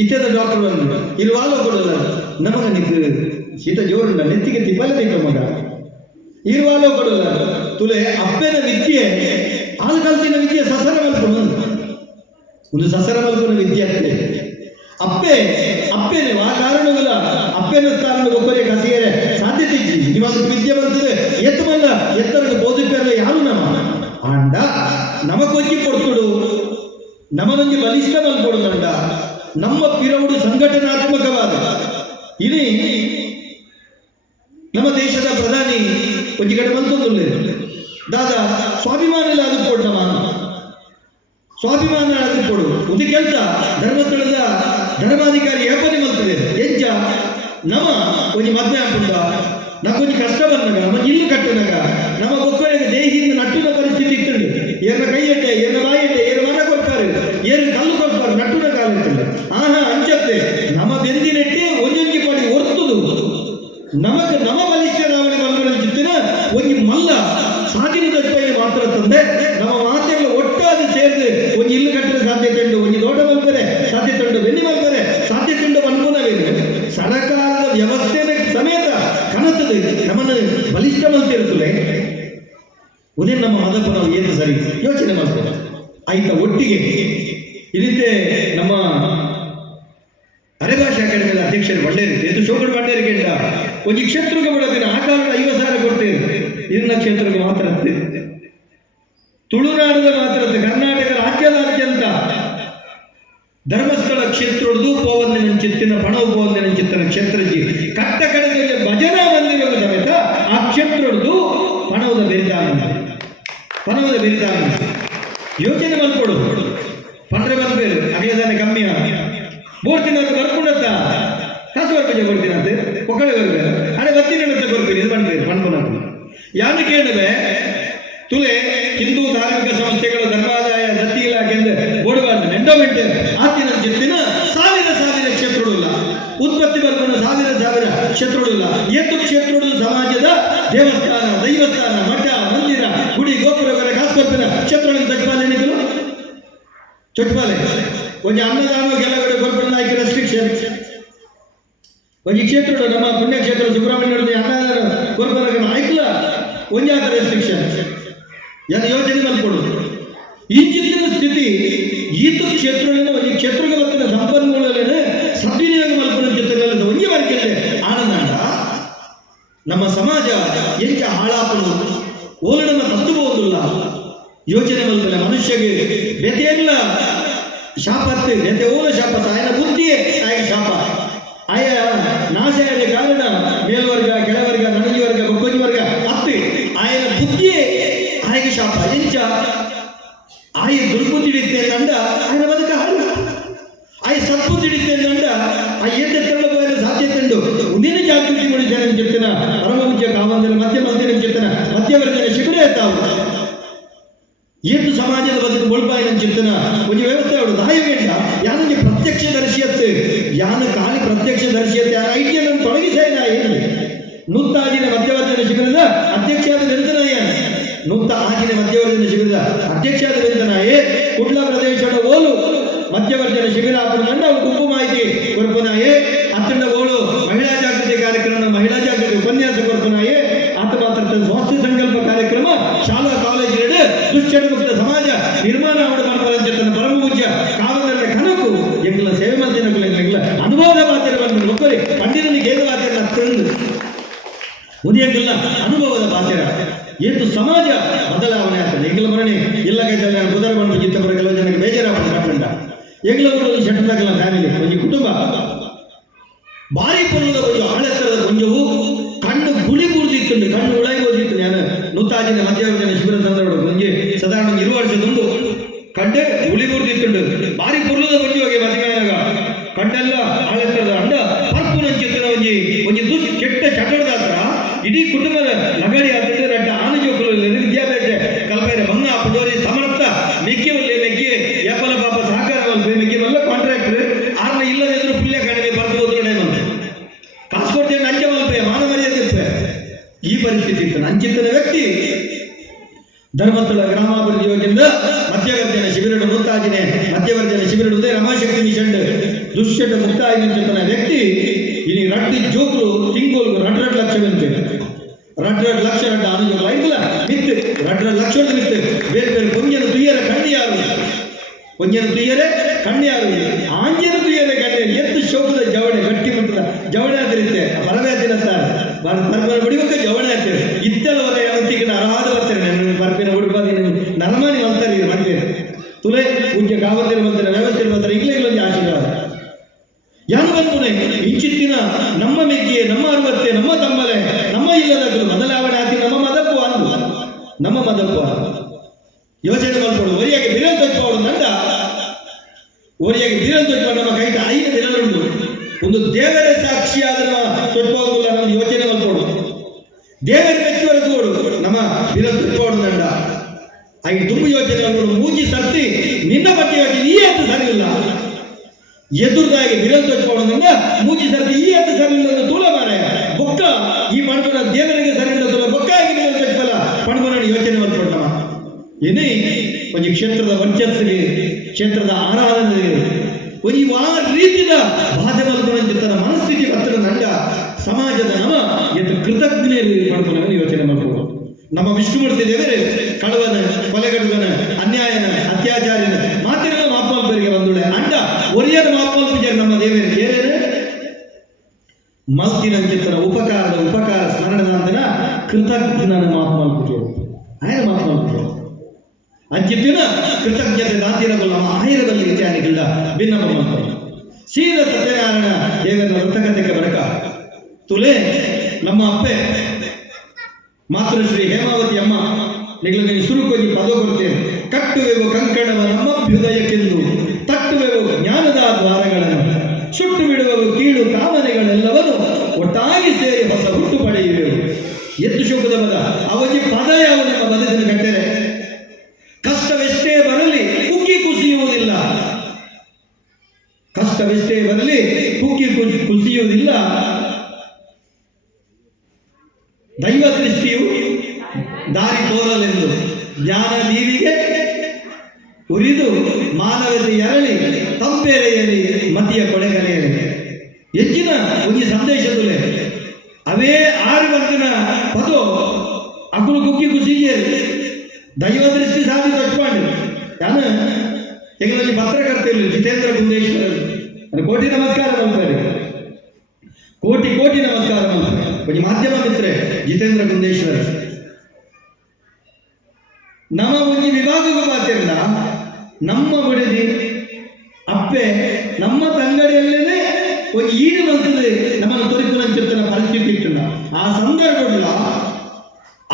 ಇತ್ಯದ ಡಾಕ್ಟರ್ ಬಂದು ಇಲ್ಲಿ ವಾಲ ಕೊಡಲ್ಲ ನಮಗ ನಿಕ್ ಶೀತ ಜೋರುಂಡ ನೆತ್ತಿಗೆ ತಿಪ್ಪಲ್ಲ ನಿಕ್ಕ ಮಗ ಇಲ್ಲಿ ವಾಲ ಕೊಡಲ್ಲ ತುಲೆ ಅಪ್ಪೆನ ವಿದ್ಯೆ ಆದ ಕಲ್ತಿನ ವಿದ್ಯೆ ಸಸರ ಮಲ್ಕೊಂಡು ಒಂದು ಸಸರ ಮಲ್ಕೊಂಡ ವಿದ್ಯೆ ಆಗ್ತದೆ ಅಪ್ಪೇನೆ ಆ ಕಾರಣಗಳ ಅಪ್ಪೇನ ಸ್ಥಾನದ ಒಬ್ಬರೇ ಕಸಿಯರೆ ಸಾಧ್ಯತೆ ಇದ್ದಿ ಇವಾಗ ವಿದ್ಯೆ ಬರ್ತದೆ ಎತ್ತರದ ಬೋಧಿಪೆಲ್ಲ ಯಾರು ನಮ್ಮ ಆಂಡ ನಮಗೊಜ್ಜಿ ಕೊಡ್ತುಡು ನಮನೊಂದು ಬಲಿಷ್ಠ ಮಲ್ಕೊಡುದಂಡ ನಮ್ಮ ಪಿರವುಡು ಸಂಘಟನಾತ್ಮಕವಾದ ಇಲ್ಲಿ ನಮ್ಮ ದೇಶದ ಪ್ರಧಾನಿ ಒಂದು ಕಡೆ ಮಲ್ತೊಂದು ದಾದ ಸ್ವಾಭಿಮಾನ ಆದುಕೊಡು ಸ್ವಾಭಿಮಾನ ಆದುಕೊಡು ಒಂದು ಕೆಲಸ ಧರ್ಮಸ್ಥಳದ ಧರ್ಮಾಧಿಕಾರಿ ಏಪನೆ ಮಲ್ತದೆ ಹೆಜ್ಜ ನಮ್ಮ ಒಂದು ಮದ್ವೆ ಹಾಕುಂಡ ನಮಗೊಂದು ಕಷ್ಟ ಬಂದಾಗ ನಮ್ಮ ಇಲ್ಲು ಕಟ್ಟಿದಾಗ ನಮ್ಮ ಒಬ್ಬರಿಗೆ ದೇಹಿಯಿಂದ ನಟ್ಟುನ ಪರಿಸ್ಥಿತಿ ಇರ್ತದೆ ಏನ ಕೈ ಎಟ್ಟೆ ಏನ ಬಾಯಿ ಎಟ್ಟೆ ಏನ ಮರ ಕೊಡ್ತಾರೆ ಏನ ಕಲ್ಲು ಕೊಡ್ತಾರೆ ನಟ್ಟುನ ಕಾಲ ಇರ್ತದೆ ಅಂಚತ್ತೆ ನಮ್ಮ ಬೆಂದಿನೆಟ್ಟೆ ಒಂದೊಂದು ಪಡಿ ಒರ್ತುದು ನಮ್ಮ ಬಲಿಷ್ಠ ರಾವಣಿ ಬಂದ ಚಿತ್ತಿನ ಒಂದು ಮಲ್ಲ ಸಾಧಿನ ತಪ್ಪಲ್ಲಿ ಮಾತ್ರ ತಂದೆ ನಮ್ಮ ಮಾತೆಗಳು ಒಟ್ಟಾಗಿ ಸೇರಿದು ಒಂದು ಇಲ್ಲು ಕಟ್ಟಿದ ಸಾಧ್ಯತೆ ಉಂಟು ಒಂದು ದೊಡ್ಡ ಮಲ್ಪರೆ ಸಾಧ್ಯತೆ ಉಂಟು ಬೆನ್ನಿ ಮಲ್ಪರೆ ಸಾಧ್ಯತೆ ಉಂಟು ಅನುಕೂಲವಿದೆ ಸರ್ಕಾರದ ವ್ಯವಸ್ಥೆಯ ಸಮೇತ ಕನತದೆ ನಮ್ಮನ್ನು ಬಲಿಷ್ಠ ಮಲ್ತಿರುತ್ತಲೇ ಉದೇ ನಮ್ಮ ಮದಪ್ಪ ನಾವು ಏನು ಸರಿ ಯೋಚನೆ ಮಾಡ್ತೇವೆ ಆಯ್ತಾ ಒಟ್ಟಿಗೆ ಇದಿದ್ದೆ ನಮ್ಮ ಅಧ್ಯಕ್ಷರು ಬಂಡೇರಿ ಎತ್ತು ಶೋಕಡು ಬಂಡೇರಿ ಕೆಂಡ ಒಂದು ಕ್ಷೇತ್ರಕ್ಕೆ ಬಿಡೋದಿನ ಆ ಕಾರಣ 50,000 ಕೊಡ್ತೇವೆ ಇನ್ನ ಕ್ಷೇತ್ರಕ್ಕೆ ಮಾತ್ರ ತುಳುನಾಡದ ಮಾತ್ರ ಕರ್ನಾಟಕ ರಾಜ್ಯದಾದ್ಯಂತ ಧರ್ಮಸ್ಥಳ ಕ್ಷೇತ್ರದ್ದು ಪೋವಂದಿನ ಚಿತ್ತಿನ ಪಣವು ಪೋವಂದಿನ ಚಿತ್ತನ ಕ್ಷೇತ್ರಕ್ಕೆ ಕಟ್ಟ ಕಡೆಗೆ ಭಜನಾ ಮಂದಿರದ ಸಮೇತ ಆ ಕ್ಷೇತ್ರದ್ದು ಪಣವದ ಬೆರಿತಾನ ಯೋಚನೆ ಮಲ್ಕೊಡು ಪಂಡ್ರೆ ಬರ್ಬೇರು ಅಗಲದಾನೆ ಕಮ್ಮಿ ಮೂರ್ತಿನ ಬರ್ಕೊಂಡತ್ತ ಕಾಸು ಬರ್ಬೇಜ ಕೊಡ್ತೀನಂತೆ ಒಕ್ಕಳೆ ಬರ್ಬೇರು ಅದೇ ಬತ್ತಿನ ಬರ್ತೀನಿ ಇದು ಬಂದ್ಬೇರು ಪಣ್ಪನ ಯಾರು ಕೇಳಿವೆ ತುಲೆ ಹಿಂದೂ ಧಾರ್ಮಿಕ ಸಂಸ್ಥೆಗಳು ಧರ್ಮಾದಾಯ ದತ್ತಿ ಇಲಾಖೆ ಬೋರ್ಡ್ಬಾರ್ದು ಎಂಡೋಮೆಂಟ್ ಆತಿನ ಜಿತ್ತಿನ ಸಾವಿರ ಕ್ಷೇತ್ರಗಳಿಲ್ಲ ಉತ್ಪತ್ತಿ ಬರ್ಕೊಂಡು ಸಾವಿರ ಕ್ಷೇತ್ರಗಳಿಲ್ಲ ಎಷ್ಟು ಕ್ಷೇತ್ರಗಳು ಸಮಾಜದ ದೇವಸ್ಥಾನ ದೈವಸ್ಥಾನ ಮಠ ಮಂದಿರ ಗುಡಿ ಗೋಪುರಗಳ ಕಾಸ್ಪರ್ಪಿನ ಕ್ಷೇತ್ರಗಳನ್ನು ತಜ್ಪಾಲನೆಗಳು ಚೊಟ್ಪಾಲೆ ಒಂದು ಅನ್ನದಾನ ಕೆಲವರು ಗೋಪುರದ ಆಯ್ಕೆ ರೆಸ್ಟ್ರಿಕ್ಷನ್ ಒಂದು ಕ್ಷೇತ್ರಗಳು ನಮ್ಮ ಪುಣ್ಯಕ್ಷೇತ್ರ ಸುಬ್ರಹ್ಮಣ್ಯ ಅನ್ನದಾನ ಗೋಪುರ ಆಯ್ಕಲ ಒಂದಾದ ರೆಸ್ಟ್ರಿಕ್ಷನ್ ಯಾರು ಯೋಚನೆ ಮಲ್ಕೊಡು ಈ ಚಿತ್ತಿನ ಸ್ಥಿತಿ ಈತ ಕ್ಷೇತ್ರಗಳಿಂದ ಒಂದು ಕ್ಷೇತ್ರಕ್ಕೆ ಬರ್ತಿನ ಸಂಪನ್ಮೂಲಗಳೇ ಸದ್ವಿನಿಯೋಗ ಮಲ್ಪನ ಚಿತ್ರಗಳಲ್ಲಿ ಒಂದೇ ಬರ್ಕಿದೆ ಆನಂದ ನಮ್ಮ ಸಮಾಜ ಎಂಚ ಹಾಳಾಪನು ಓಲಡನ್ನ ತತ್ತುಬೋದಿಲ್ಲ ಯೋಚನೆ ಮಲ್ಪನೆ ಮನುಷ್ಯಗೆ ಬೆತೆಯಲ್ಲ ಶಾಪತ್ತೆ ಬೆತೆ ಓಲ ಶಾಪತ್ತ ಆಯನ ಬುದ್ಧಿಯೇ ಆಯ್ಕೆ ಶಾಪ ಆಯ ನಾಶ ಆದ ಕಾರಣ ಮೇಲ್ವರ್ಗ ಕೆಳವರ್ಗ ನನಜಿವರ್ಗ ಕೊಕ್ಕೋಜಿವರ್ಗ ಅತ್ತಿ ಆಯನ ಬುದ್ಧಿಯೇ ಆಯ್ಕೆ ಶಾಪ ಎಂಚ ಆಯ ದುರ್ಬುದ್ಧಿ ಹಿಡಿತೆ ಅಂದ ఆయన ಬದುಕ ಹಾಳು ಆಯ ಸತ್ಬುದ್ಧಿ ಹಿಡಿತೆ ಅಂದ ಆ ಏಟ ತೆರಳಬಾರ ಸಾಧ್ಯತೆ ಉಂಟು ಮುಂದಿನ ಜಾಗೃತಿ ಮಾಡಿದ್ದೇನೆ ಅಂತ చెప్తున్న ಪರಮಪೂಜ್ಯ ಕಾವಂದರ ಮಧ್ಯಮಂದಿರ చెప్తున్న ಮಧ್ಯವರ್ಗದ ಶಿಬಿರ ತಾವು ಏತು ಸಮಾಜದ ಬದುಕು ಬೋಳ್ಪಾಯಿ ಅಂತ చెప్తున్న ಒಂದು ವ್ಯವಸ್ಥೆ ಅವಳು ದಾಯವೇಂಡ ಯಾನಿಗೆ ಪ್ರತ್ಯಕ್ಷದರ್ಶಿಯತ್ತೆ ಯಾನ ಖಾಲಿ ಪ್ರತ್ಯಕ್ಷದರ್ಶಿಯತ್ತೆ ಯಾನ ಐಟಿಯನ್ನು ತೊಡಗಿಸಾಯಿನ ಏನು ನೂತ್ತಾಜಿನ ಮಧ್ಯವರ್ಗದ ಶಿಬಿರದ ಅಧ್ಯಕ್ಷರಾದ ನಿರಂತನಾಯ ನೂತ ಆಗಿನ ಮಧ್ಯವರ್ಜನ ಶಿಬಿರದ ಅಧ್ಯಕ್ಷರಾದ ವೆಂತನಾಯೇ ಕುಡ್ಲ ಪ್ರದೇಶದ ಓಲು ಮಧ್ಯವರ್ಜನ ಶಿಬಿರ ಅಪ್ಪನ ಗುಂಪು ಮಾಹಿತಿ ಕೊರ್ಪನಾಯೇ ಅತ್ತಂಡ ಓಳು ಮಹಿಳಾ ಜಾಗೃತಿ ಕಾರ್ಯಕ್ರಮ ಮಹಿಳಾ ಜಾಗೃತಿ ಉಪನ್ಯಾಸ ಕೊರ್ಪನಾಯೇ ಆತ ಮಾತ್ರ ಸ್ವಾಸ್ಥ್ಯ ಸಂಕಲ್ಪ ಕಾರ್ಯಕ್ರಮ ಶಾಲಾ ಕಾಲೇಜು ದುಶ್ಚಟ ಮುಕ್ತ ಸಮಾಜ ನಿರ್ಮಾಣ ಮಾಡಬಾರದು ಪರಮಪೂಜ್ಯ ಕಾವಲರ ಕನಕು ಎಂಗಳ ಸೇವೆ ಮಾಡ್ತಿನ ಅನುಭವದ ಪಾತ್ರವನ್ನು ಒಬ್ಬರಿ ಪಂಡಿತನಿಗೆ ಗೇದ ಪಾತ್ರ ತಂದು ಮುದಿಯಂಗಿಲ್ಲ ಅನುಭವದ ಪಾತ್ರ ಏತು ಸಮಾಜ ಬದಲಾವಣೆ ಆಗ್ತದೆ ಎಂಗ್ಲ ಮರಣಿ ಎಲ್ಲ ಕೈದಲ್ಲಿ ಕುದರ ಬಂದು ಜಿತ್ತಪರ ಕೆಲವು ಜನಕ್ಕೆ ಬೇಜಾರಾಗ್ತದೆ ಕಾಕೊಂಡ ಎಂಗ್ಲ ಊರಲ್ಲಿ ಶೆಟ್ಟದಾಗಲ್ಲ ಫ್ಯಾಮಿಲಿ ಒಂದು ಕುಟುಂಬ ಬಾರಿ ಪೊಲದ ಒಂದು ಆಳೆತ್ತರದ ಕೊಂಜವು ಕಣ್ಣು ಗುಳಿ ಬೂರ್ದಿತ್ತು ಕಣ್ಣು ಉಳಾಗಿ ಓದಿತ್ತು ನಾನು ನೂತಾಜಿನ ಮಧ್ಯವರ್ಜನ ಶಿಬಿರ ಸಂದರ್ಭ ಕೊಂಜಿ ಸಾಧಾರಣ 20 ವರ್ಷದುಂಡು ಕಂಡೆ ಗುಳಿ ಬೂರ್ದಿತ್ತು ಬಾರಿ ಪೊಲದ ಕೊಂಜಿ ಹೋಗಿ ಮಧ್ಯಾಹ್ನ ಕಣ್ಣೆಲ್ಲ ಆಳೆತ್ತರದ ಅಂಡ ಪರ್ಪುನ ಚಿತ್ರ ಒಂಜಿ ದುಸ್ ಕೆಟ್ಟ ಚಟದ ಹತ್ರ ಇಡೀ ಕುಟುಂಬದ ನಗಡಿ ಆದ್ರೆ ರಡ್ಡ ಆನಜೋಕುಲು ವಿದ್ಯಾಭ್ಯಾಸ ಕಲ್ಪನೆ ಮಂಗ ಪುಡೋರಿ ಸಮರ್ಥ ಮೆಕ್ಕಿವಲ್ಲಿ ಮೆಕ್ಕಿ ಎಪ್ಪಲ ಪಾಪ ಸಹಕಾರ ಮೆಕ್ಕಿವಲ್ಲ ಕಾಂಟ್ರಾಕ್ಟರ್ ಆರ್ನ ಇಲ್ಲದಿದ್ರು ಪುಲ್ಯ ಕಡಿಮೆ ಬರ್ದು ಹೋದ್ರೆ ಕಾಸು ಕೊಡ್ತೇನೆ ಅಂಚೆ ಮಲ್ಪೆ ಮಾನ ಮರ್ಯಾದೆ ಈ ಪರಿಸ್ಥಿತಿ ಇತ್ತು ಅಂಚಿತ್ತನ ವ್ಯಕ್ತಿ ಧರ್ಮಸ್ಥಳ ಗ್ರಾಮಾಭಿವೃದ್ಧಿ ಯೋಜನೆಯಿಂದ ಮಧ್ಯವರ್ಜನ ಶಿಬಿರ ಮುಕ್ತಾಜಿನೇ ಮಧ್ಯವರ್ಜನ ಶಿಬಿರ ರಮಾಶಕ್ತಿ ಮಿಷನ್ ದುಶ್ಚಟ ಮುಕ್ತಾಯಿನ ವ್ಯಕ್ತಿ ಇನಿ ರಡ್ಡಿ ಜೋಕರು ತಿಂಗೋಲ್ಗು 2 ಲಕ್ಷವಂತೆ 2 ಲಕ್ಷ ರಡ್ಡ ಅನುಜೋಗ ಐದಲ್ಲ ಮಿತ್ತು 2 ಲಕ್ಷದ ಮಿತ್ತು ಬೇರೆ ಬೇರೆ ಪೊಂಜನ ತುಯ್ಯರ ಕಣ್ಣಿಯಾರು ಪೊಂಜನ ತುಯ್ಯರೆ ಕಣ್ಣಿಯಾರು ಆಂಜನ ತುಯ್ಯರೆ ಕಣ್ಣೆ ಎತ್ತು ಶೋಕದ ಜವಣೆ ಗಟ್ಟಿ ಮುಟ್ಟದ ಜವಣೆ ಆದರಿತ್ತೆ ಪರವೇದಿನತ್ತಾರೆ ಪರ್ಪನ ಬಿಡಿಬೇಕು ಜವಣೆ ಆಗ್ತೇವೆ ಇತ್ತಲವರ ಯಾವತ್ತಿಗೆ ಅರ್ಹಾದ ಬರ್ತಾರೆ ನನ್ನ ಪರ್ಪಿನ ಹುಡುಕಾದಿ ನರಮಾನಿ ಬರ್ತಾರೆ ಇದು ಮಾಡ್ತೇನೆ ತುಲೆ ಪೂಜ್ಯ ಕಾವಂತರ ಬಂದರೆ ವ್ಯವಸ್ಥೆ ಬರ್ತಾರೆ ಈಗಲೇ ಆಶೀರ್ವಾದ ಯಾರು ಬಂದ್ರೆ ಇಂಚಿತ್ತಿನ ನಮ್ಮ ಮೆಗ್ಗಿಯೇ ನಮ್ಮ ಅರ್ವತ್ತೆ ನಮ್ಮ ತಮ್ಮಲೆ ನಮ್ಮ ಇಲ್ಲದಕ್ಕೂ ಬದಲಾವಣೆ ಆಗಿ ನಮ್ಮ ಮದಪ್ಪು ಯೋಚನೆ ಮಾಡ್ಕೊಂಡು ಒರಿಯಾಗಿ ಬಿರಲ್ ತೊಚ್ಕೊಂಡು ನಂದ ಒರಿಯಾಗಿ ಬಿರಲ್ ತೊಚ್ಕೊಂಡು ನಮ್ಮ ಕೈಟ 5 ದಿನಗಳು ಒಂದು ದೇವರ ಸಾಕ್ಷಿಯಾದ ತೊಚ್ಕೋದಿಲ್ಲ ನಮ್ದು ಯೋಚನೆ ಮಾಡ್ಕೊಂಡು ದೇವರ ಮೆಚ್ಚುವರೆಗೂ ನಮ್ಮ ಬಿರಲ್ ತೊಚ್ಕೊಂಡು ನಂಡ 5 ತುಂಬು ಯೋಚನೆ ಮಾಡ್ಕೊಂಡು ಮೂಜಿ ಸತ್ತಿ ನಿನ್ನ ಬಗ್ಗೆ ಯೋಚನೆ ಈ ಎತ್ತು ಸರಿ ಇಲ್ಲ ಎದುರ್ದಾಗಿ ಬಿರಲ್ ತೊಚ್ಕೊಂಡ ಮೂಜಿ ಸರ್ತಿ ಈ ಎತ್ತು ಸರಿ ಇಲ್ಲ ತೂಲ ಮಾರ ಬೊಕ್ಕ ಈ ಪಣಬನ ದೇವರಿಗೆ ಸರಿ ಇಲ್ಲ ತೂಲ ಬೊಕ್ಕ ಆಗಿ ಬಿರಲ್ ತೊಚ್ಕಲ್ಲ ಪಣಬನ ಯೋಚನೆ ಮಾಡ್ಕೊಂಡವ ಏನೇ ಒಂದು ಕ್ಷೇತ್ರದ ವರ್ಚಸ್ಸಿಗೆ ಕ್ಷೇತ್ರದ ಆರಾಧನೆಗೆ ಒಂದು ಆ ರೀತಿಯ ಬಾಧೆ ಮಲ್ಕೊಂಡ ಮನಸ್ಥಿತಿ ಹತ್ತಿರ ನಂಡ ಸಮಾಜದ ನಮ ಎಂದು ಕೃತಜ್ಞರು ಮಾಡ್ಕೊಂಡವನು ಯೋಚನೆ ಮಾಡ್ಕೊಂಡು ನಮ್ಮ ವಿಷ್ಣುಮೂರ್ತಿ ದೇವರೇ ಕಳವನ ಕೊಲೆಗಡುಗನ ಅನ್ಯಾಯನ ಅತ್ಯಾಚಾರಿನ ಮಾತಿನ ಮಾಪಾಲ್ಪರಿಗೆ ಬಂದುಳೆ ಅಂಡ ಒರಿಯದ ಮಾಪಾಲ್ಪುಜರು ನಮ್ಮ ದೇವರಿಗೆ ಏನೇನು ಮಲ್ತಿನಂಚಿತ್ತನ ಉಪಕಾರ ಸ್ಮರಣದಾಂತನ ಕೃತಜ್ಞನ ಮಾತ್ಮಲ್ಪು ಆಯ್ನ ಮಾತ್ಮಲ್ಪು ಅಂಚಿತ್ತಿನ ಕೃತಜ್ಞತೆ ದಾಂತಿನಗಳು ನಮ್ಮ ಆಯುರ್ದಲ್ಲಿ ಇತ್ಯಾದಿಗಳ ಭಿನ್ನ ಸೀದ ಸತ್ಯನಾರಾಯಣ ದೇವರ ವೃತ್ತಕತೆಗೆ ಬರಕ ತುಲೆ ನಮ್ಮ ಅಪ್ಪೆ ಮಾತೃಶ್ರೀ ಹೇಮಾವತಿ ಅಮ್ಮ ನಿಗಳಿಗೆ ಸುರುಕೊಗಿ ಪದ ಕೊಡ್ತೇನೆ. ಕಟ್ಟುವೆವು ಕಂಕಣವ ನಮ್ಮಭ್ಯುದಯಕ್ಕೆಂದು ತಟ್ಟುವೆವು ಜ್ಞಾನದ ದ್ವಾರಗಳನ್ನು ಸುಟ್ಟು ಬಿಡುವವು ಕೀಳು ಕಾಮನೆಗಳೆಲ್ಲವನ್ನು ಒಟ್ಟಾಗಿ ಸೇರಿ ಹೊಸ ಹುಟ್ಟು ಪಡೆಯುವೆವು. ಎತ್ತು ಶೋಕದ ಪದ ಅವಧಿ ಪದ ಯಾವ ನಿಮ್ಮ ಬದುಕಿನ ಕಟ್ಟರೆ ಕಷ್ಟವೆಷ್ಟೇ ಬರಲಿ ಕುಗ್ಗಿ ಕುಸಿಯುವುದಿಲ್ಲ. ಕಷ್ಟವೆಷ್ಟೇ ಬರಲಿ ಕುಗ್ಗಿ ಕುಸಿಯುವುದಿಲ್ಲ. ದೈವ ದೃಷ್ಟಿಯು ದಾರಿ ತೋರಲೆಂದು ಜ್ಞಾನ ನೀರಿಗೆ ಉರಿದು ಮಾನವತೆ ಎರಳಿ ತಂಪೆರೆಯಲಿ ಮತಿಯ ಕೊಳೆಗಲೆಯಲಿ ಹೆಚ್ಚಿನ ಒಂದು ಸಂದೇಶದಲ್ಲೇ ಅವೇ 6 ಗಂಟೆನ ಪದು ಅಕುಲು ಕುಕ್ಕಿ ಕುಸಿಯೇರಿ ದೈವ ದೃಷ್ಟಿ ಸಾಧಿ ತಟ್ಕೊಂಡು ಯಾನು ಎಂಗಳಲ್ಲಿ ಪತ್ರಕರ್ತೆಯಲ್ಲಿ ಜಿತೇಂದ್ರ ಗುಂಡೇಶ್ವರ ಕೋಟಿ ನಮಸ್ಕಾರ ಮಾಡ್ತಾರೆ. ಕೋಟಿ ನಮಸ್ಕಾರ ಮಾಡ್ತಾರೆ. ಕೊಂಚ ಮಾಧ್ಯಮ ಮಿತ್ರೆ ಜಿತೇಂದ್ರ ಗುಂಡೇಶ್ವರ ನಮ್ಮ ಒಂದು ವಿಭಾಗಕ್ಕೆ ಬಾತಿರಲ್ಲ ನಮ್ಮ ಬಿಡದಿ ಅಪ್ಪೆ ನಮ್ಮ ತಂಗಡಿಯಲ್ಲೇ ಒಂದು ಈಡು ಬಂತದೆ ನಮ್ಮನ್ನು ತೊರಿಪುರಂಚಿರ್ತನ ಪರಿಸ್ಥಿತಿ ಇಟ್ಟಿಲ್ಲ. ಆ ಸಂದರ್ಭಗಳ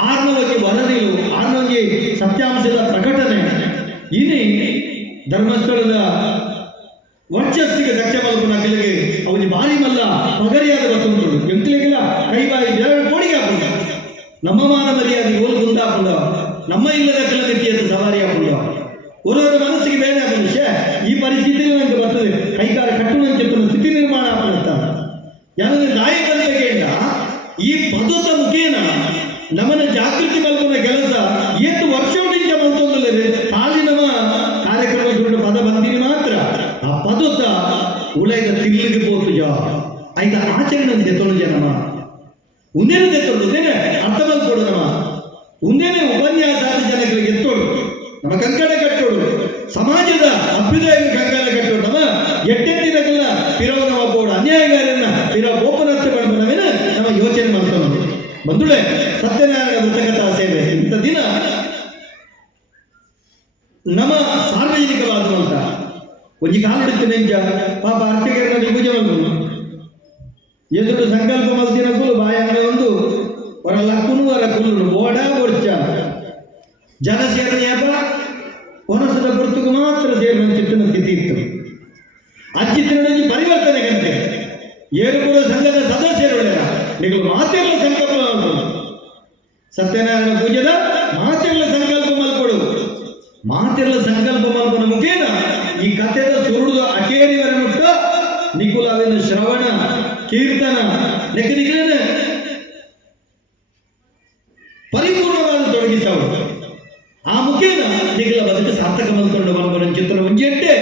ಆರ್ನವಕ್ಕೆ ವರದಿಗಳು ಆರ್ನವಕ್ಕೆ ಸತ್ಯಾಂಶದ ಪ್ರಕಟಣೆ ಇನಿ ಧರ್ಮಸ್ಥಳದ ವರ್ಚಸ್ಸಿಗೆ ದಕ್ಷ ಮಲ್ಪನಾಗಲಿಗೆ ಅವನಿಗೆ ಭಾರಿ ಮಲ್ಲ ಪಗರಿಯಾದ ಗೊತ್ತುಂಟು ಎಂಕ್ಲಿಗೆಲ್ಲ ಕೈಬಾಯಿ ಕೋಡಿಗೆ ಹಾಕೊಂಡ ನಮ್ಮ ಮಾನ ಮರ್ಯಾದೆ ಓಲ್ ಗುಂದಾಕೊಂಡ ನಮ್ಮ ಇಲ್ಲದ ಕಲಗತಿಯನ್ನು ಸವಾರಿ ಹಾಕೊಂಡ ಓರೋರ ಮನಸ್ಸಿಗೆ ಬೇರೆ ಆದ ವಿಷಯ ಈ ಪರಿಸ್ಥಿತಿಯಲ್ಲಿ ನನಗೆ ಬರ್ತದೆ. ಕೈಗಾರ ಕಟ್ಟುವಂತ ಸ್ಥಿತಿ ನಿರ್ಮಾಣ ಆಗ್ತಾ ಯಾಕಂದ್ರೆ ನಾಯಕರಿಂದ ಈ ಪದದ ಮುಖೇನ ನಮ್ಮನ್ನ ಜಾಗೃತಿ ಮಲ್ಪನ ಕೆಲಸ ಎಷ್ಟು ವರ್ಷದಿಂದ ಮಲ್ತೊಂದಲ್ಲದೆ ಖಾಲಿ ನಮ್ಮ ಕಾರ್ಯಕ್ರಮ ಸುಟ್ಟು ಪದ ಬಂದಿನಿ ಮಾತ್ರ ಆ ಪದದ ಉಳೈದ ತಿರ್ಲಿಗೆ ಪೋತುಜ ಐದ ಆಚರಣೆ ತೆತ್ತೊಳು ನಮ್ಮ ಉಂದೇನೆ ತೆತ್ತೊಳು ಉಂದೇನೆ ಅರ್ಥ ಮಲ್ಕೊಡು ನಮ್ಮ ಉಂದೇನೆ ಉಪನ್ಯಾಸ ಜನಗಳಿಗೆ ಎತ್ತೋಡು ನಮ್ಮ ಕಂಕಣ ಕಟ್ಟೋಡು ಸಮಾಜದ ಅಭ್ಯುದಯ ಕಂಕಣ ಕಟ್ಟೋಡು ನಮ್ಮ ಎಟ್ಟೆಟ್ಟಿನಲ್ಲ ಪಿರವ ನಮ್ಮ ಬೋರ್ಡ್ ಅನ್ಯಾಯಗಾರನ್ನ ಪಿರ ಗೋಪನರ್ಥ ಮಾಡ್ಬೋಣವೇನ ನಮ್ಮ ಯೋಚನೆ ಮಾಡ್ಕೊಂಡು ಬಂಧುಳೆ ಸತ್ಯನಾರಾಯಣ ವೃತ್ತಕಥಾ ಸೇವೆ ಇಂಥ ದಿನ ನಮ್ಮ ಸಾರ್ವಜನಿಕವಾದಂತ ಒಂದು ಕಾಲಿಡುತ್ತೆ ನೆಂಜ ಪಾಪ ಅರ್ಚಕರನ್ನ ಪೂಜೆ ಮಾಡ್ಬೋದು ಎದುರು ಸಂಕಲ್ಪ ಮಲ್ತಿನ ಕುಲು ಬಾಯಂಗ ಒಂದು ಹೊರ ಲಕ್ಕುನು ಹೊರ ಕುಲ್ಲು ಓಡ ಒರ್ಚ ಜನ ಸೇರನೆಯಪ್ಪ ಹೊರಸದ ಗುರುತುಗೂ ಮಾತ್ರ ಸೇರಿನ ಚಿತ್ತನ ಸ್ಥಿತಿ ಇತ್ತು. ಅಚ್ಚಿತ್ತಿನಲ್ಲಿ ಪರಿವರ್ತನೆ ಕಂತೆ ಏರುಪುರ ಸಂಘದ ಸದಸ್ಯರು ನೀವು ಮಾತೆಲ್ಲ ಸಂಕಲ್ಪ ಮಾಡ್ಬೋದು. ಸತ್ಯನಾರಾಯಣ ಪೂಜೆದ ಮಾತೆಲ್ಲ ಸಂಕಲ್ಪ ಮಲ್ಕೊಡು ಮಾತೆಲ್ಲ ಸಂಕಲ್ಪ ಮಲ್ಪನ ಮುಖೇನ ಈ ಕಥೆದ ಸುರುಳು ಅಕೇರಿವರ ಮುಟ್ಟ ನಿಕುಲವೆಂದು ಶ್ರವಣ ಕೀರ್ತನ ಲೆಕ್ಕದಿಗಳನ್ನ ಪರಿಪೂರ್ಣವಾದ ತೊಡಗಿಸವರು ಆ ಮುಖೇನ ನಿಖಿಲ ಬದುಕು ಸಾರ್ಥಕ ಮಲ್ಕೊಂಡು ಮಲ್ಪನ ಚಿತ್ರ ಮುಂಜೆಟ್ಟೆ